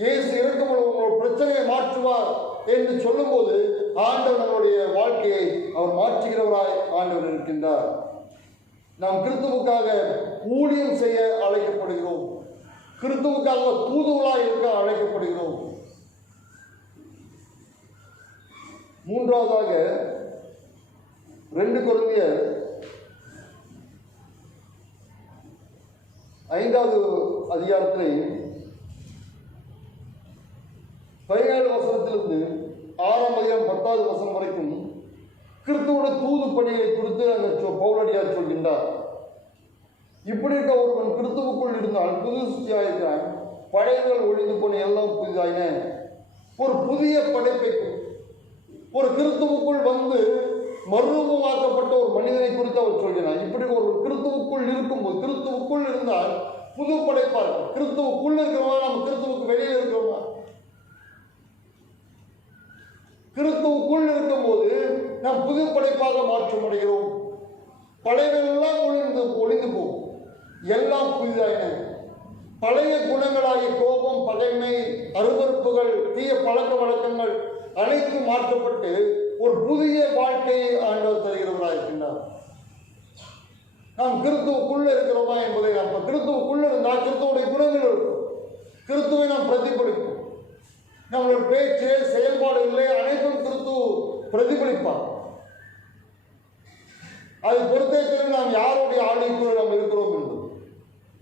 இயேசு இரக்கமுள்ளவர், உங்களோட பிரச்சனையை மாற்றுவார் என்று சொல்லும் போது ஆண்டவர் நம்முடைய வாழ்க்கையை அவர் மாற்றுகிறவராய் ஆண்டவர் இருக்கின்றார். நாம் கிறிஸ்துவுக்காக ஊழியம் செய்ய அழைக்கப்படுகிறோம். கிறிஸ்துவுக்காக தூதுவளாய் இருக்க அழைக்கப்படுகிறோம். மூன்றாவதாக 2 கொரிந்தியர் 5வது அதிகாரத்திலே 17 வசனத்திலிருந்து 6ஆம் அதிகாரம் 10வது வசனம் வரைக்கும் கிறிஸ்துவோட தூது பணிகளை குறித்து அந்த பவுலடியார் சொல்கின்றார். இப்படி இருக்க ஒருவன் கிறிஸ்துவுக்குள் இருந்தால் புது சிருஷ்டியாயிருக்கிறான், பழையவர்கள் ஒழிந்து போன எல்லாம் புதிதாயின. ஒரு புதிய படைப்பை, ஒரு கிறிஸ்துவுக்குள் வந்து மறுரூபமாக்கப்பட்ட ஒரு மனிதனை குறித்து அவர் சொல்கிறார். இப்படி ஒரு கிறிஸ்துவுக்குள் இருக்கும்போது, கிறிஸ்துவுக்குள் இருந்தால் புது படைப்பா இருக்கும். கிறிஸ்துவுக்குள் இருக்கிறோமா, நம்ம கிறிஸ்துவுக்கு வெளியில் இருக்கிறோமா? கிறிஸ்துவுக்குள் இருக்கும்போது நாம் புது படைப்பாக மாற்றமடைகிறோம். பழையவெல்லாம் ஒளிந்து போகும், எல்லாம் புதிதாயின. பழைய குணங்களாகிய கோபம், பகைமை, அருவருப்புகள், தீய பழக்க வழக்கங்கள் அனைத்தும் மாற்றப்பட்டு ஒரு புதிய வாழ்க்கையை ஆண்டவர் தருகிறவராக இருக்கின்றார். நாம் கிறிஸ்துவுக்குள்ள இருக்கிறோமா என்பதை நாம் கிறிஸ்துவுக்குள்ள இருந்தால் கிறிஸ்துவுடைய குணங்கள் இருக்கும். கிறிஸ்துவை நாம் பிரதிபலிப்போம். நம்மளுடைய பேச்சு, செயல்பாடுகளே அனைத்தும் கிறிஸ்து பிரதிபலிப்பார். அதை பொறுத்தே தெரியும் நாம் யாருடைய ஆளுக்குள் நாம் இருக்கிறோம் என்று.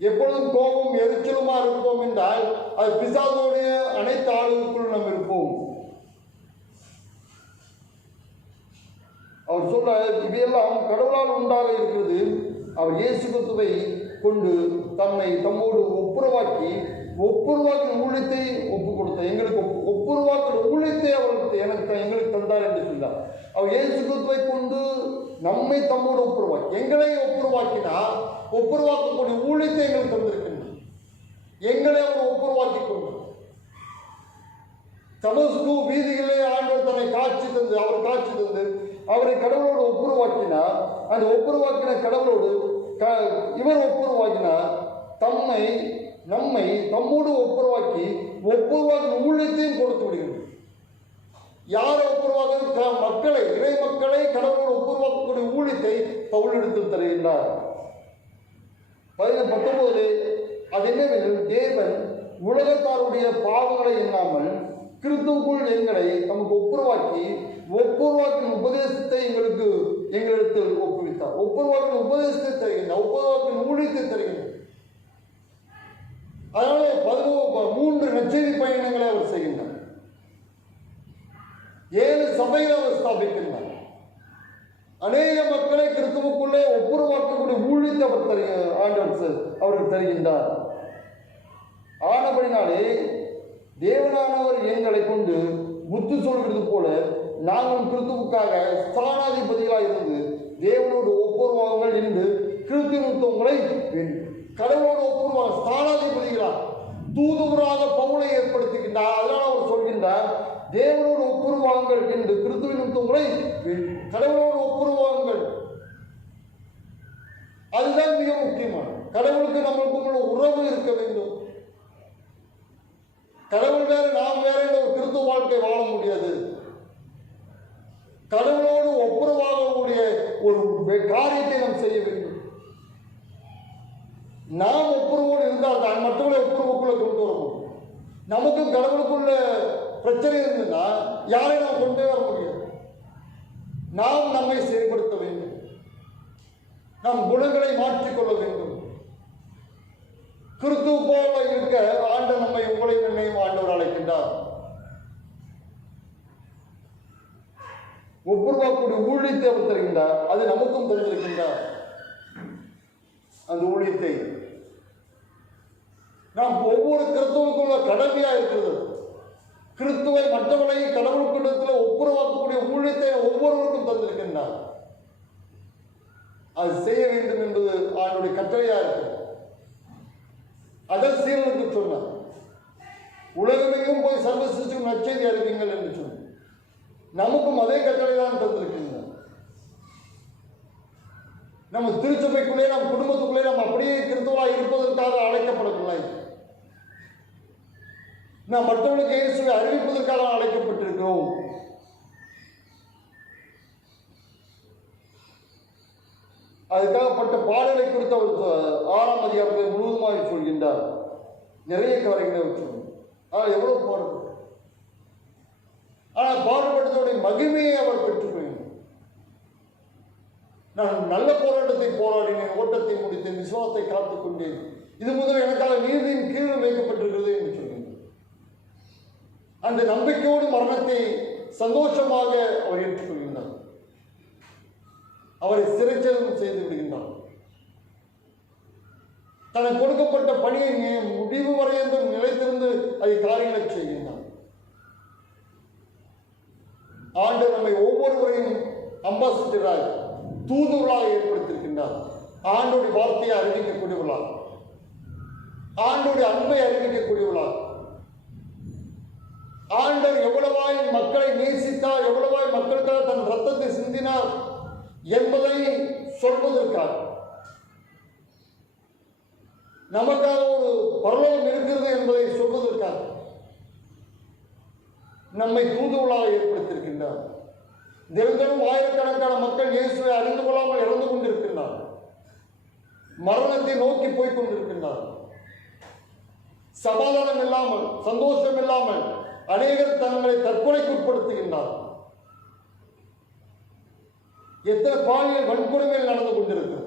எப்பொழுதும் கோபம், எரிச்சலுமா இருப்போம் என்றால் அது பிசாசுடைய அனைத்து ஆளுக்குள் நாம் இருப்போம். அவர் சொல்ற இவையெல்லாம் கடவுளால் உண்டாக இருக்கிறது. அவர் இயேசு கிறிஸ்துவை கொண்டு தம்மை தம்மோடு ஒப்புரவாக்கி ஊழியத்தை ஒப்புக் கொடுத்தார். எங்களுக்கு ஒப்புரவாக்கிற ஊழியத்தை அவர்களுக்கு எங்களுக்கு தந்தார் என்று சொன்னார். அவர் இயேசு கிறிஸ்துவை கொண்டு நம்மை தம்மோடு ஒப்புரவாக்கி, எங்களை ஒப்புரவாக்கக்கூடிய ஊழியத்தை எங்களுக்கு தந்திருக்கின்றார். எங்களை அவர் ஒப்புரவாக்கி கொண்டார். தமஸ்கு வீதிகளே ஆண்டவர் தன்னை காட்சி தந்து அவரை கடவுளோடு ஒப்புரவாக்கினார். அந்த ஒப்புரவாக்கின கடவுளோடு இவர் ஒப்புரவாக்கினார். நம்மை தம்மோடு ஒப்புரவாக்கி ஊழியத்தையும் கொடுத்து விடுகிறது. யாரை ஒப்புரவாக்க? மக்களை, இறை மக்களை கடவுளோடு ஒப்புரவாக்கக்கூடிய ஊழியத்தை பவுலெடுத்து தருகின்றார். 19 அது என்னவெனில், தேவன் உலகத்தாருடைய பாவங்களை எண்ணாமல் கிறிஸ்துவுக்குள் எங்களை நமக்கு ஒப்புரவாக்கின் உபதேசத்தை எங்களிடத்தில் ஒப்புவித்தார். ஒப்புரவாக்கின் உபதேசத்தை தருகின்றார், ஒப்புரவாக்கின் ஊழியத்தை தருகின்றார். அதனால 3 நற்செய்தி பயணங்களை அவர் செய்கின்றார். 7 சபைகளை அவர் ஸ்தாபிக்கின்றார். அநேக மக்களை கிறிஸ்துவுக்குள்ளே ஒப்புரவாக்கக்கூடிய ஊழியத்தை ஆண்டவர் அவருக்கு தருகின்றார். ஆனபடினாலே தேவனானவர் எங்களை கொண்டு புத்தி சொல்கிறது போல நாங்களும் கிறிஸ்துவுக்காக ஸ்தானாதிபதிகளாக இருந்து தேவனோடு ஒப்புரவாங்கள் என்று கிறிஸ்துவங்களை கடவுளோடு ஒப்புரவாங்க ஸ்தானாதிபதிகளா தூதுவராக பவுலை ஏற்படுத்துகின்றார். அதனால் அவர் சொல்கின்றார், தேவனோடு ஒப்புரவாங்கள் என்று கிறிஸ்துவங்களை கடவுளோடு ஒப்புரவாங்கள். அதுதான் மிக முக்கியமான. கடவுளுக்கு நம்மளுக்கு உறவு இருக்க வேண்டும். கடவுள் வேறு நாம் வேற என்ற ஒரு கிறிஸ்துவ வாழ்க்கை வாழ முடியாது. கடவுளோடு ஒப்புரவாகக்கூடிய ஒரு காரியத்தை நாம் செய்ய வேண்டும். நாம் ஒப்புரவோடு இருந்தால் தான் மற்றவர்களை ஒப்புரவுக்குள்ள கொண்டு வர முடியும். நமக்கும் கடவுளுக்குள்ள பிரச்சனை இருந்ததுன்னா யாரையும் நாம் கொண்டே வர முடியாது. நாம் நம்மை செயல்படுத்த வேண்டும். நம் குணங்களை மாற்றிக்கொள்ள வேண்டும். கிறிஸ்துவ போல இருக்க ஆண்டவர் நம்மை உங்களையும் என்னையும் ஆண்டவர் அழைக்கின்றார். ஒப்புரவாக்கூடிய ஊழியத்தை அவர் தருகின்றார். அது நமக்கும் தந்திருக்கின்றார். அந்த ஊழியத்தை நாம் ஒவ்வொரு கிறிஸ்துவுக்குள்ள கடமையா இருக்கிறது. கிறிஸ்துவை மற்றவர்களை கடவுளுக்குள்ளத்தில் ஒப்புரவாக்கக்கூடிய ஊழியத்தை ஒவ்வொருவருக்கும் தந்திருக்கின்றார். அது செய்ய வேண்டும் என்பது அவனுடைய கட்டளையா இருக்கு. அதை சீரனுக்கு சொன்னார், உலகமெங்கும் போய் சர்வ சிருஷ்டிக்கும் நற்செய்தி அறிவிங்கள் என்று சொன்னார். நமக்கும் அதே கட்டளை தான் தந்திருக்கின்றார். நம்ம திருச்சபைக்குள்ளே நம் குடும்பத்துக்குள்ளே நாம் அப்படியே கிறிஸ்துவராக இருப்பதற்காக அழைக்கப்படவில்லை. நாம் மற்றவர்களுக்கு இயேசுவை அறிவிப்பதற்காக அழைக்கப்பட்டிருக்கிறோம். அதுக்காகப்பட்ட பாடலை குறித்த ஒரு 6ஆம் அதிகாரத்தை முழுவதுமாக சொல்கின்றார். நிறைய காரியங்களை சொல்லுங்க. ஆனால் எவ்வளவு பாடுபட்டு, ஆனால் பாடுபட்டதோடைய மகிமையை அவர் பெற்றுக்கொள்கிறார். நான் நல்ல போராட்டத்தை போராடினேன், ஓட்டத்தை முடித்தேன், விசுவாசத்தை காத்துக் கொண்டேன். இது முதல் எனக்காக நீதியின் கீழ் வைக்கப்பட்டிருக்கிறது என்று சொல்கின்றார். அந்த நம்பிக்கையோடு மரணத்தை சந்தோஷமாக அவர் ஏற்றுக்கொள்கின்றார். அவரை சிறைச்சேதம் செய்து விடுகின்றார். தனக்கு கொடுக்கப்பட்ட பணியை முடிவு வரையந்தும் நிலைத்திருந்து அதை காரியங்களை செய்கின்றார். ஆண்டவர் நம்மை ஒவ்வொருவரையும் அம்பாசிடராக தூதுவர்களாக ஏற்படுத்தியிருக்கின்றார். ஆண்டோடைய வார்த்தையை அறிவிக்கக்கூடியவர்களாக, ஆண்டோடைய அன்பை அறிவிக்கக்கூடியவர்களாக, ஆண்டவர் எவ்வளவாய் மக்களை நேசித்தார், எவ்வளவாய் மக்களுக்காக தன் ரத்தத்தை சிந்தினார் என்பதை சொல்வதற்காக, நமக்காக ஒரு பரலோகம் இருக்கிறது என்பதை சொல்வதற்காக நம்மை தூதுவர்களாக ஏற்படுத்தியிருக்கின்றார். தினந்தோறும் ஆயிரக்கணக்கான மக்கள் இயேசுவை அறிந்து கொள்ளாமல் இறந்து கொண்டிருக்கின்றார். மரணத்தை நோக்கி போய் கொண்டிருக்கின்றார். சமாதானம் இல்லாமல், சந்தோஷம் இல்லாமல் அநேகர் தங்களை தற்கொலைக்கு உட்படுத்துகின்றார். எத்தனை பாலியல் வன்கொடுமைகள் நடந்து கொண்டிருக்கிறது.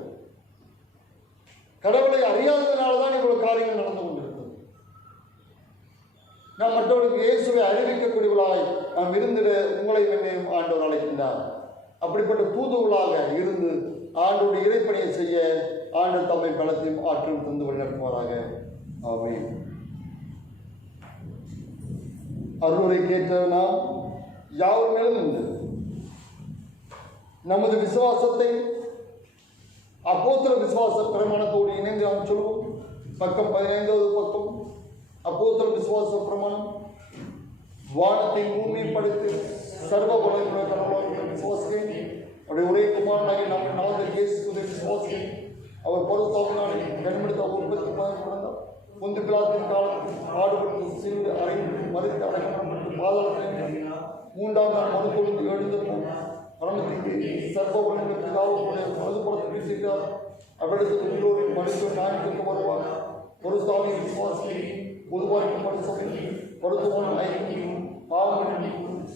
கடவுளை அறியாததுனால்தான் இவ்வளவு காரியங்கள் நடந்து கொண்டிருக்கிறது. நாம் மற்றவர்களுக்கு இயேசுவை அறிவிக்கக்கூடியவர்களாய் நாம் இருந்திட உங்களை என்னையும் ஆண்டவர் அழைக்கின்றார். அப்படிப்பட்ட தூதுவர்களாக இருந்து ஆண்டோடைய இறைப்பணியை செய்ய ஆண்டவர் தம்மை பலத்தையும் ஆற்றும் தந்து வழிநடத்துவாராக. ஆமென். அருளுரை கேட்ட நாம் யாவர் மேலும் உண்டு. நமது விசுவாசத்தை அப்போஸ்தலர் விசுவாச பிரமாணத்தோடு இணைந்து நாம் சொல்வோம். பக்கம் 15வது பக்கம். அப்போஸ்தலர் விசுவாச பிரமாணம். வானத்தை பூமியை படைத்து சர்வ வல்லமையுள்ள கடவுளாகிய விசுவாசிக்கிறேன். அவருடைய ஒரே குமாரனாகிய நம்முடைய நாதர் இயேசு கிறிஸ்துவை விசுவாசிக்கிறேன். அவர் பரிசுத்தாவினாலே கனிமெடுத்து அவர் உற்பத்தி பிறந்தார். முந்தி பிலாத்தின் காலத்தில் பாடுபட்டு சிறு அறைந்து மறுத்து அடக்கப்பட்டு பாதாளத்தில் 3ஆம் நாள் மறு கொண்டு எழுந்தப்போம். பரமத்திற்கு சர்வ வல்லமையுள்ள பிதாவுடைய வலதுபுறத்தில் வீசுகிறார். அவ்விடத்துக்கு உங்களோடு மனுஷ நியாயத்திற்கு வருவார். ஒரு சாமி விசுவாசி பொதுவாக பரிசோதனை பருத்துவான ஐக்கியம் பாவம்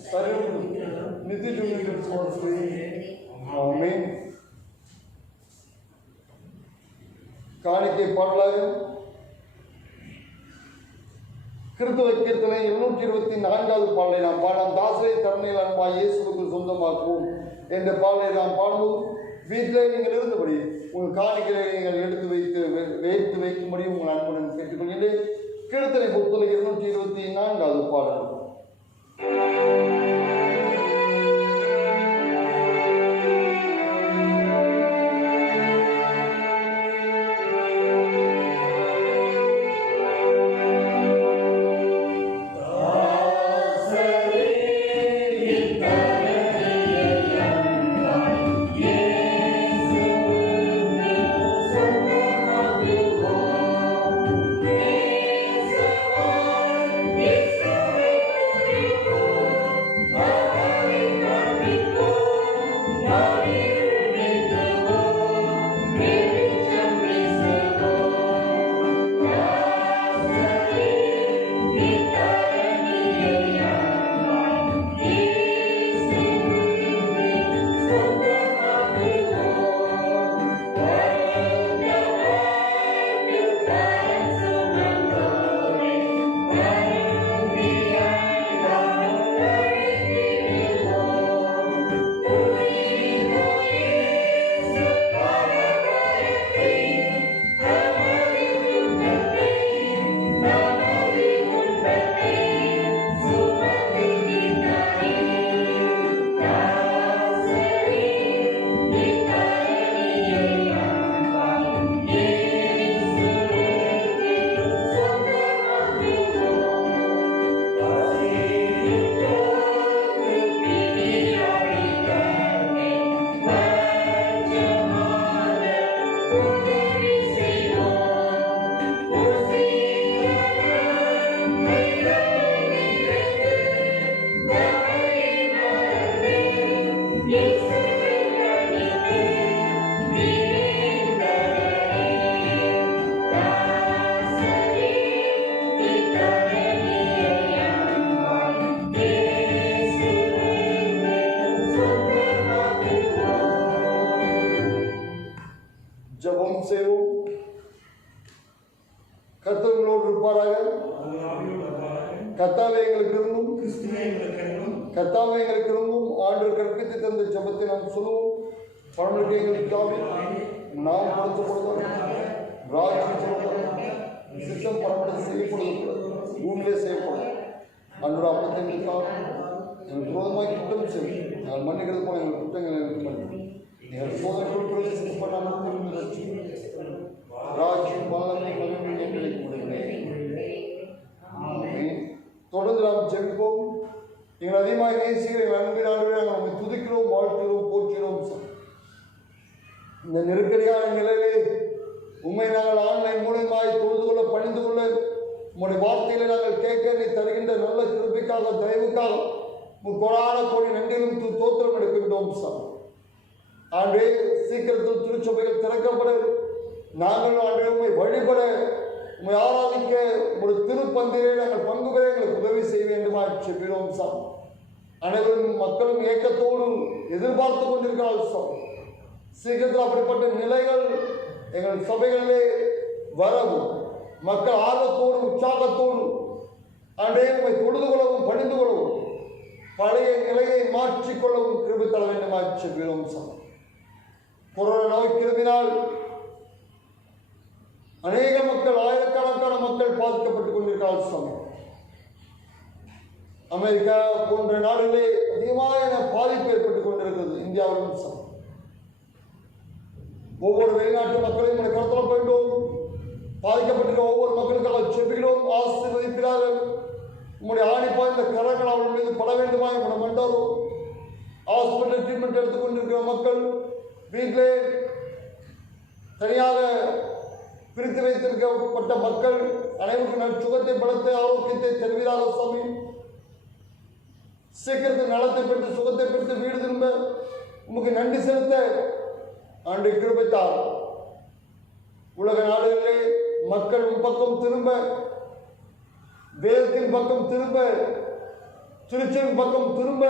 சரிவு நிதி விசுவாசி. ஆமென். காணிக்கை பாடலாக கிறிஸ்துவ கீர்த்தனை 224வது பாடலை நாம் பாடலாம். தாசரை தருணையில் அன்பாய் இயேசுவுக்கு சொந்தமாக்குவோம். என்ற பாடலை நாம் பாடும்போது வீட்டிலே நீங்கள் இருந்தபடி உங்கள் காணிகளை நீங்கள் எடுத்து வைத்து வைக்கும்படி உங்கள் அன்புடன் கேட்டுக்கொள்கின்றேன். கீழ்த்தனை புத்தகம் 224வது பாடல். ஜெபம் செய்வோம். கர்த்தர் உங்களோடு இருப்பாராக. கர்த்தாவே எங்களுக்கு இருந்தும் கர்த்தாவே எங்களுக்கு இருந்தும் ஆண்டவர் கற்பித்து தந்த ஜெபத்தை நாம் சொல்லுவோம். பரமனுக்கு எங்களுக்காக நாம் படுத்தப்படுவோம். ராஜ்யம் சித்தம் பரமத்தில் செய்யப்படுவது பூமியிலே செய்யப்படும். அன்று அப்பத்தை எங்களுக்காக எங்கள் விரோதமாய் குற்றம் செய்யும். நாங்கள் மன்னிக்கிறது போல எங்கள் குற்றங்கள் எனக்கு மன்னிக்கும். எங்கள் சோதனைக்குள் பிரவேசிக்கப்படாமல் ராஜ்யம் பாலனை மகிமை எங்களுக்கு முடிகிறேன். தொடர்ந்து நாம் ஜெபிப்போம். எங்கள் அதிகமாக நேசிக்கிற எங்கள் அன்பின் ஆண்டவரே, நாங்கள் உங்களை துதிக்கிறோம், வாழ்த்துகிறோம், போற்றுகிறோம். இந்த நெருக்கடியான நிலையிலே உண்மை நாங்கள் ஆன்லைன் மூலமாய் தொழுது கொள்ள பணிந்து கொள்ள உங்களுடைய வார்த்தைகளை நாங்கள் கேட்க நீ தருகின்ற நல்ல கிருபைக்காக தயவுக்காக கொடான கோடி நன்றிலும் தோத்திரம் எடுக்கின்றோம். ஆண்டே சீக்கிரத்தில் திருச்சபைகள் திறக்கப்பட நாங்கள் ஆண்டே உண்மை வழிபட உண்மை ஆராதிக்க ஒரு திருப்பந்திலே நாங்கள் பங்கு பெற எங்களுக்கு உதவி செய்ய வேண்டுமா செல்கிறோம். அனைவரும் மக்களும் ஏக்கத்தோடு எதிர்பார்த்து கொண்டிருக்கிறார்கள். சீக்கிரத்தில் அப்படிப்பட்ட நிலைகள் எங்கள் சபைகளிலே வரவும் மக்கள் ஆர்வத்தோடு உற்சாகத்தோடு ஆண்டே உண்மை தொழுது கொள்ளவும் பணிந்து கொள்ளவும் பழைய நிலையை மாற்றிக்கொள்ளவும் கிருபை தர வேண்டுமா செல்கிறோம். கொரோனா நோய் கிருபினால் அநேக மக்கள் ஆயிரக்கணக்கான மக்கள் பாதிக்கப்பட்டுக் கொண்டிருக்கிறார்கள். அமெரிக்கா போன்ற நாடுகளே அதிகமான பாதிப்பு ஏற்பட்டுக் கொண்டிருக்கிறது. இந்தியாவிலும் ஒவ்வொரு வெளிநாட்டு மக்களையும் கருத்தில் வேண்டும். பாதிக்கப்பட்டிருக்கிற ஒவ்வொரு மக்களுக்காக செபிக்கிறோம். ஆசீர்வதிக்கிறார்கள். உங்களுடைய ஆணிப்பாய்ந்த கரங்கள் அவர்கள் மீது பட வேண்டுமா உங்களை மண்டாரும். ஹாஸ்பிட்டல் ட்ரீட்மெண்ட் எடுத்துக்கொண்டிருக்கிற மக்கள், வீட்டிலே தனியாக பிரித்து வைத்திருக்கப்பட்ட மக்கள் அனைவருக்கும் சுகத்தை பலத்தை ஆரோக்கியத்தை தருவீராக சாமி. சீக்கிரத்தில் நலத்தை பெற்று சுகத்தை பெற்று வீடு திரும்ப உமக்கு நன்றி செலுத்த ஆண்டு கிருபைத்தார். உலக நாடுகளிலே மக்கள் பக்கம் திரும்ப, வேதத்தின் பக்கம் திரும்ப, திருச்செவின் பக்கம் திரும்ப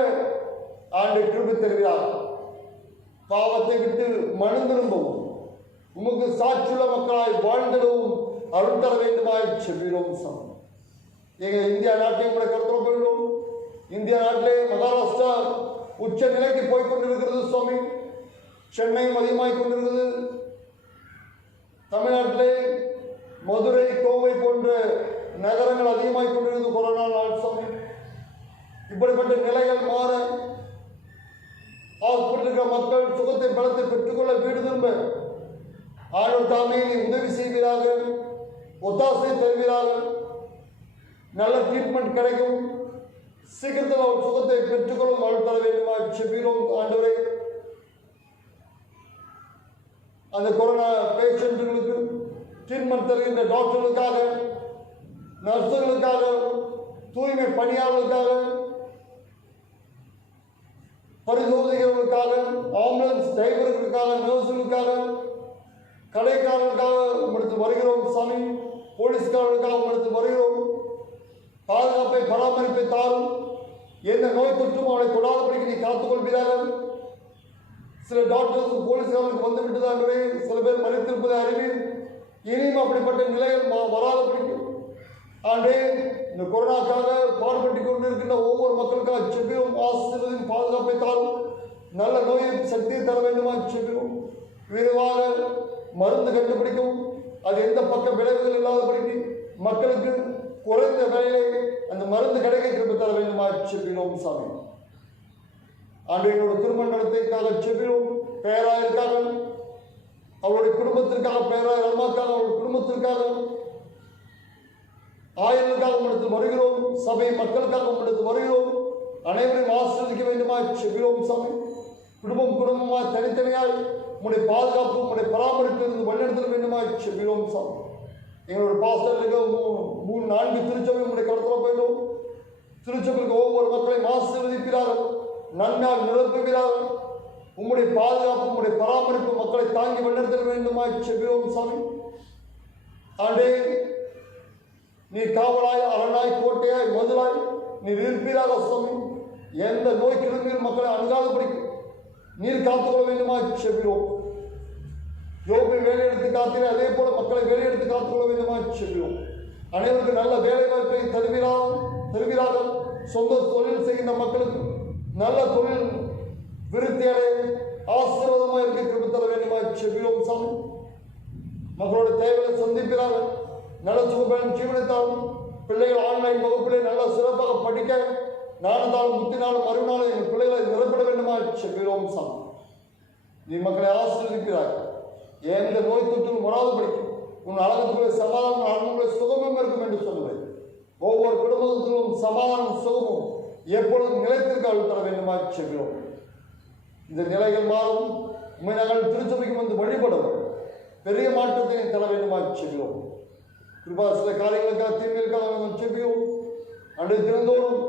ஆண்டு கிருபை தருகிறார். பாவத்தை விட்டு மனம் திரும்பவும் உமக்கு சாட்சியுள்ள மக்களாய் வாழ்ந்திடவும் அருள் தர வேண்டுமாய் செல்கிறோம். எங்கள் இந்தியா நாட்டையும் கூட கருத்தில் கொள்கிறோம். இந்தியா நாட்டிலே மகாராஷ்டிரா உச்ச நிலைக்கு போய் கொண்டிருக்கிறது சுவாமி. சென்னையும் அதிகமாகிக் கொண்டிருக்கிறது. தமிழ்நாட்டிலே மதுரை, கோவை போன்ற நகரங்கள் அதிகமாகிக் கொண்டிருக்கிறது கொரோனா நாள் சுவாமி. இப்படிப்பட்ட நிலைகள் மாற ஹாஸ்பிட்டல் மக்கள் சுகத்தை பலத்தை பெற்றுக்கொள்ள வீடு திரும்ப ஆண்டவர் தாமே நீ உதவி செய்வீராக, ஒத்தாசை தருவீராக. நல்ல ட்ரீட்மெண்ட் கிடைக்கும். சீக்கிரத்தில் அவர் சுகத்தை பெற்றுக்கொள்ளும் அவள் தர வேண்டுமா செபிக்கிறோம் ஆண்டவரே. அந்த கொரோனா பேஷண்ட்டுகளுக்கு ட்ரீட்மெண்ட் தருகின்ற டாக்டர்களுக்காக, நர்ஸுகளுக்காக, தூய்மை பணியாளர்களுக்காக, பரிசோதனைகளுக்காக, ஆம்புலன்ஸ் டிரைவர்களுக்காக, நர்ஸுகளுக்காக, கடைக்காரர்களுக்காக உம்மிடத்தில் வருகிறோம் சாமி. போலீஸ்காரர்களுக்காக உம்மிடத்தில் வருகிறோம். பாதுகாப்பை பராமரிப்பை தாரும். எந்த நோய் தொற்றும் அவனை தொடாதபடிக்கு நீ காத்துக்கொள்வீராக. சில டாக்டர்ஸ் போலீஸ்காரர்களுக்கு வந்து விட்டுதான்றே, சில பேர் மறைத்திருப்பதை அறிவீர். இனியும் அப்படிப்பட்ட நிலைகள் வராதபடிக்கு ஆண்டே இந்த கொரோனாக்காக பாடுபட்டு கொண்டிருக்கின்ற ஒவ்வொரு மக்களுக்காக செபியும் ஆசிரியரின் பாதுகாப்பை தாரும். நல்ல நோயை சக்தியை தர வேண்டுமா செபியும். விரைவாக மருந்து கண்டுபிடிக்கும். அது எந்த பக்க விளைவுகள் இல்லாதபடிக்கு மக்களுக்கு குறைந்த விலையிலே அந்த மருந்து கிடைக்க திரும்ப தர வேண்டுமா செபினோம் சாமி. ஆண்டவரோட திருமண நடத்தைக்காக செபினோம். பேராயருக்காக, அவருடைய குடும்பத்திற்காக, பேராயர் அம்மாக்காக, அவருடைய குடும்பத்திற்காக, ஆயர்களுக்காக உம்மிடத்தில் வருகிறோம். சபை மக்களுக்காக உம்மிடத்தில் வருகிறோம். அனைவரையும் ஆசீர்வதிக்க வேண்டுமா செபினோம் சாமி. குடும்பமாய் தனித்தனியாய் உங்களுடைய பாதுகாப்பு, உங்களுடைய பராமரிப்பிலிருந்து வழிநடத்த வேண்டுமா செபினோம் சாமி. எங்களோட பாஸ்டர்களுக்கு 3-4 திருச்சபை உங்களுடைய கடத்தல போயிடும். திருச்சபைக்கு ஒவ்வொரு மக்களையும் ஆசீர்வதிப்பீராக, நன்மையால் நிரப்புவீராக. உங்களுடைய பாதுகாப்பு, உங்களுடைய பராமரிப்பு மக்களை தாங்கி வழிநடத்த வேண்டுமா செபினோம் சாமி. ஆண்டே நீ காவலாய், அரணாய், கோட்டையாய், மதுளாய் நீர் இருப்பீராக சுவாமி. எந்த நோய் கிருமியில் மக்களை அணுகாதபடிக்கு நீர் காத்துக்கொள்ள வேண்டுமா செபினோம். யோபை வேலையெடுத்து காத்தீரே, அதே போல மக்களை வேலையெடுத்து காத்துக்கொள்ள வேண்டுமா செபினோம். அனைவருக்கும் நல்ல வேலை வாய்ப்பை தருவீராக. சொந்த தொழில் செய்கின்ற மக்களுக்கு நல்ல தொழில் விருத்தி அடைய ஆசீர்வாதமாக இருக்க கிருபை தர வேண்டுமா செபினோம் சாமி. மக்களோட தேவையை சந்திப்பீராக. நல்ல சுகபலன் ஜீவனத்தாலும் பிள்ளைகள் ஆன்லைன் வகுப்பிலே நல்லா சிறப்பாக படிக்க நாளந்தாலும் முத்தினாலும் மறுநாளும் எங்கள் பிள்ளைகளை நிரப்பட வேண்டுமா செபினோம் சாமி. நீ மக்களை ஆசீர்வதிக்கிறாய். எந்த நோய் தொற்றும் வராதபடிக்கு உன் அழகத்துக்குள்ளே சமாதானம், அன்புக்குள்ளே சுகமும் இருக்கும் என்று சொல்லுவேன். ஒவ்வொரு குடும்பத்திலும் சமாதானம், சுகமும் எப்பொழுதும் நிலைத்திருக்க அருள் தர வேண்டுமா செபினோம். இந்த நிலைகள் மாறும். உண்மை நாங்கள் திருச்சபைக்கு வந்து வழிபடவும் பெரிய மாற்றத்தை தர வேண்டுமா செபினோம். கிருபா சில காரியங்களுக்காக, தீமைகளுக்காக நாங்கள் செபியோம். அன்றைய தினந்தோறும்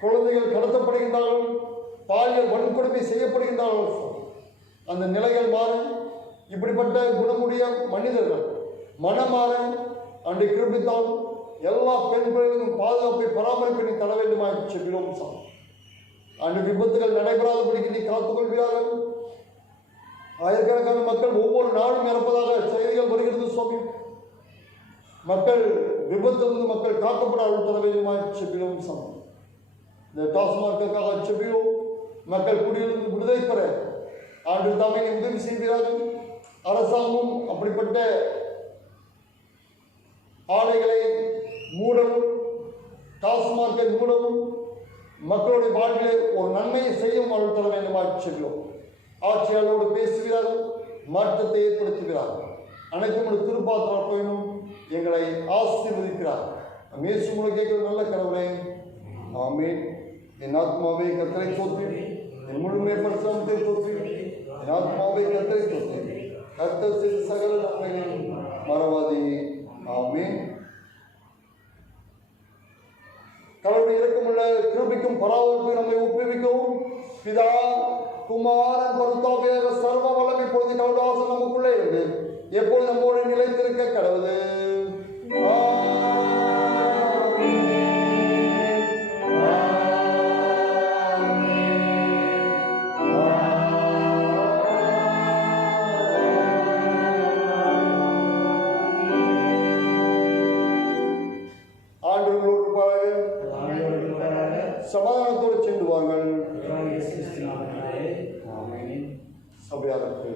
குழந்தைகள் கடத்தப்படுகின்றார்கள், பாலியல் வன்கொடுமை செய்யப்படுகின்றார்கள். அந்த நிலைகள் மாற இப்படிப்பட்ட குணமுடைய மனிதர்கள் மனமாற அன்றை கிருபித்தால் எல்லா பெண் பிள்ளைகளும் பாதுகாப்பை பராமரிப்பை தர வேண்டுமா செபினோம் சாமி. அன்று விபத்துகள் நடைபெறாதபடிக்கு நீ காத்துக்கொள்வீராக. ஆயிரக்கணக்கான மக்கள் ஒவ்வொரு நாளும் இறப்பதாக செய்திகள் வருகிறது சுவாமி. மக்கள் விபத்திலிருந்து மக்கள் காக்கப்பட அருள் தர வேண்டுமா செபினோம் சாமி. இந்த டாஸ்மார்க்காக செபினோம். மக்கள் குடியிலிருந்து விடுதலை பெற ஆண்டு தாமே உதவி செய்கிறார்கள். அரசாங்கம் அப்படிப்பட்ட ஆலைகளை மூடவும், டாஸ்மார்க்கை மூடவும், மக்களுடைய வாழ்விலே ஒரு நன்மையை செய்யும் அருள் தர வேண்டுமா செல்லும். ஆட்சியாளரோடு பேசுகிறார்கள், மாற்றத்தை ஏற்படுத்துகிறார்கள். அனைத்தும் திருப்பாத்திரம் எங்களை ஆசீர்வதிக்கிறார். இயேசு மூலம் கேட்கிற நல்ல கடவுளே, ஆமென். என் ஆத்மாவை கர்த்தரை ஸ்தோத்திரி, என் முழுமை பரிசுத்தத்தை ஸ்தோத்திரி. என் ஆத்மாவை கர்த்தரை ஸ்தோத்திரி, கர்த்தர் செய்த சகல நன்மைகளையும் மறவாதே. ஆமென். கடவுளுடைய இரக்கமுள்ள கிருபைக்கும் பராமரிப்பும் நம்மை ஊக்குவிக்கவும் பிதா, குமாரன், பரிசுத்தாவியாக சர்வ வல்லமை இப்பொழுது கடவுளாசம் நமக்குள்ளே இருந்து எப்பொழுது நம்மோடு நிலைத்திருக்க கடவுளே. ஆண்டவர்களோடு சமாதானத்தோடு சென்று வாருங்கள். சபையாருக்கு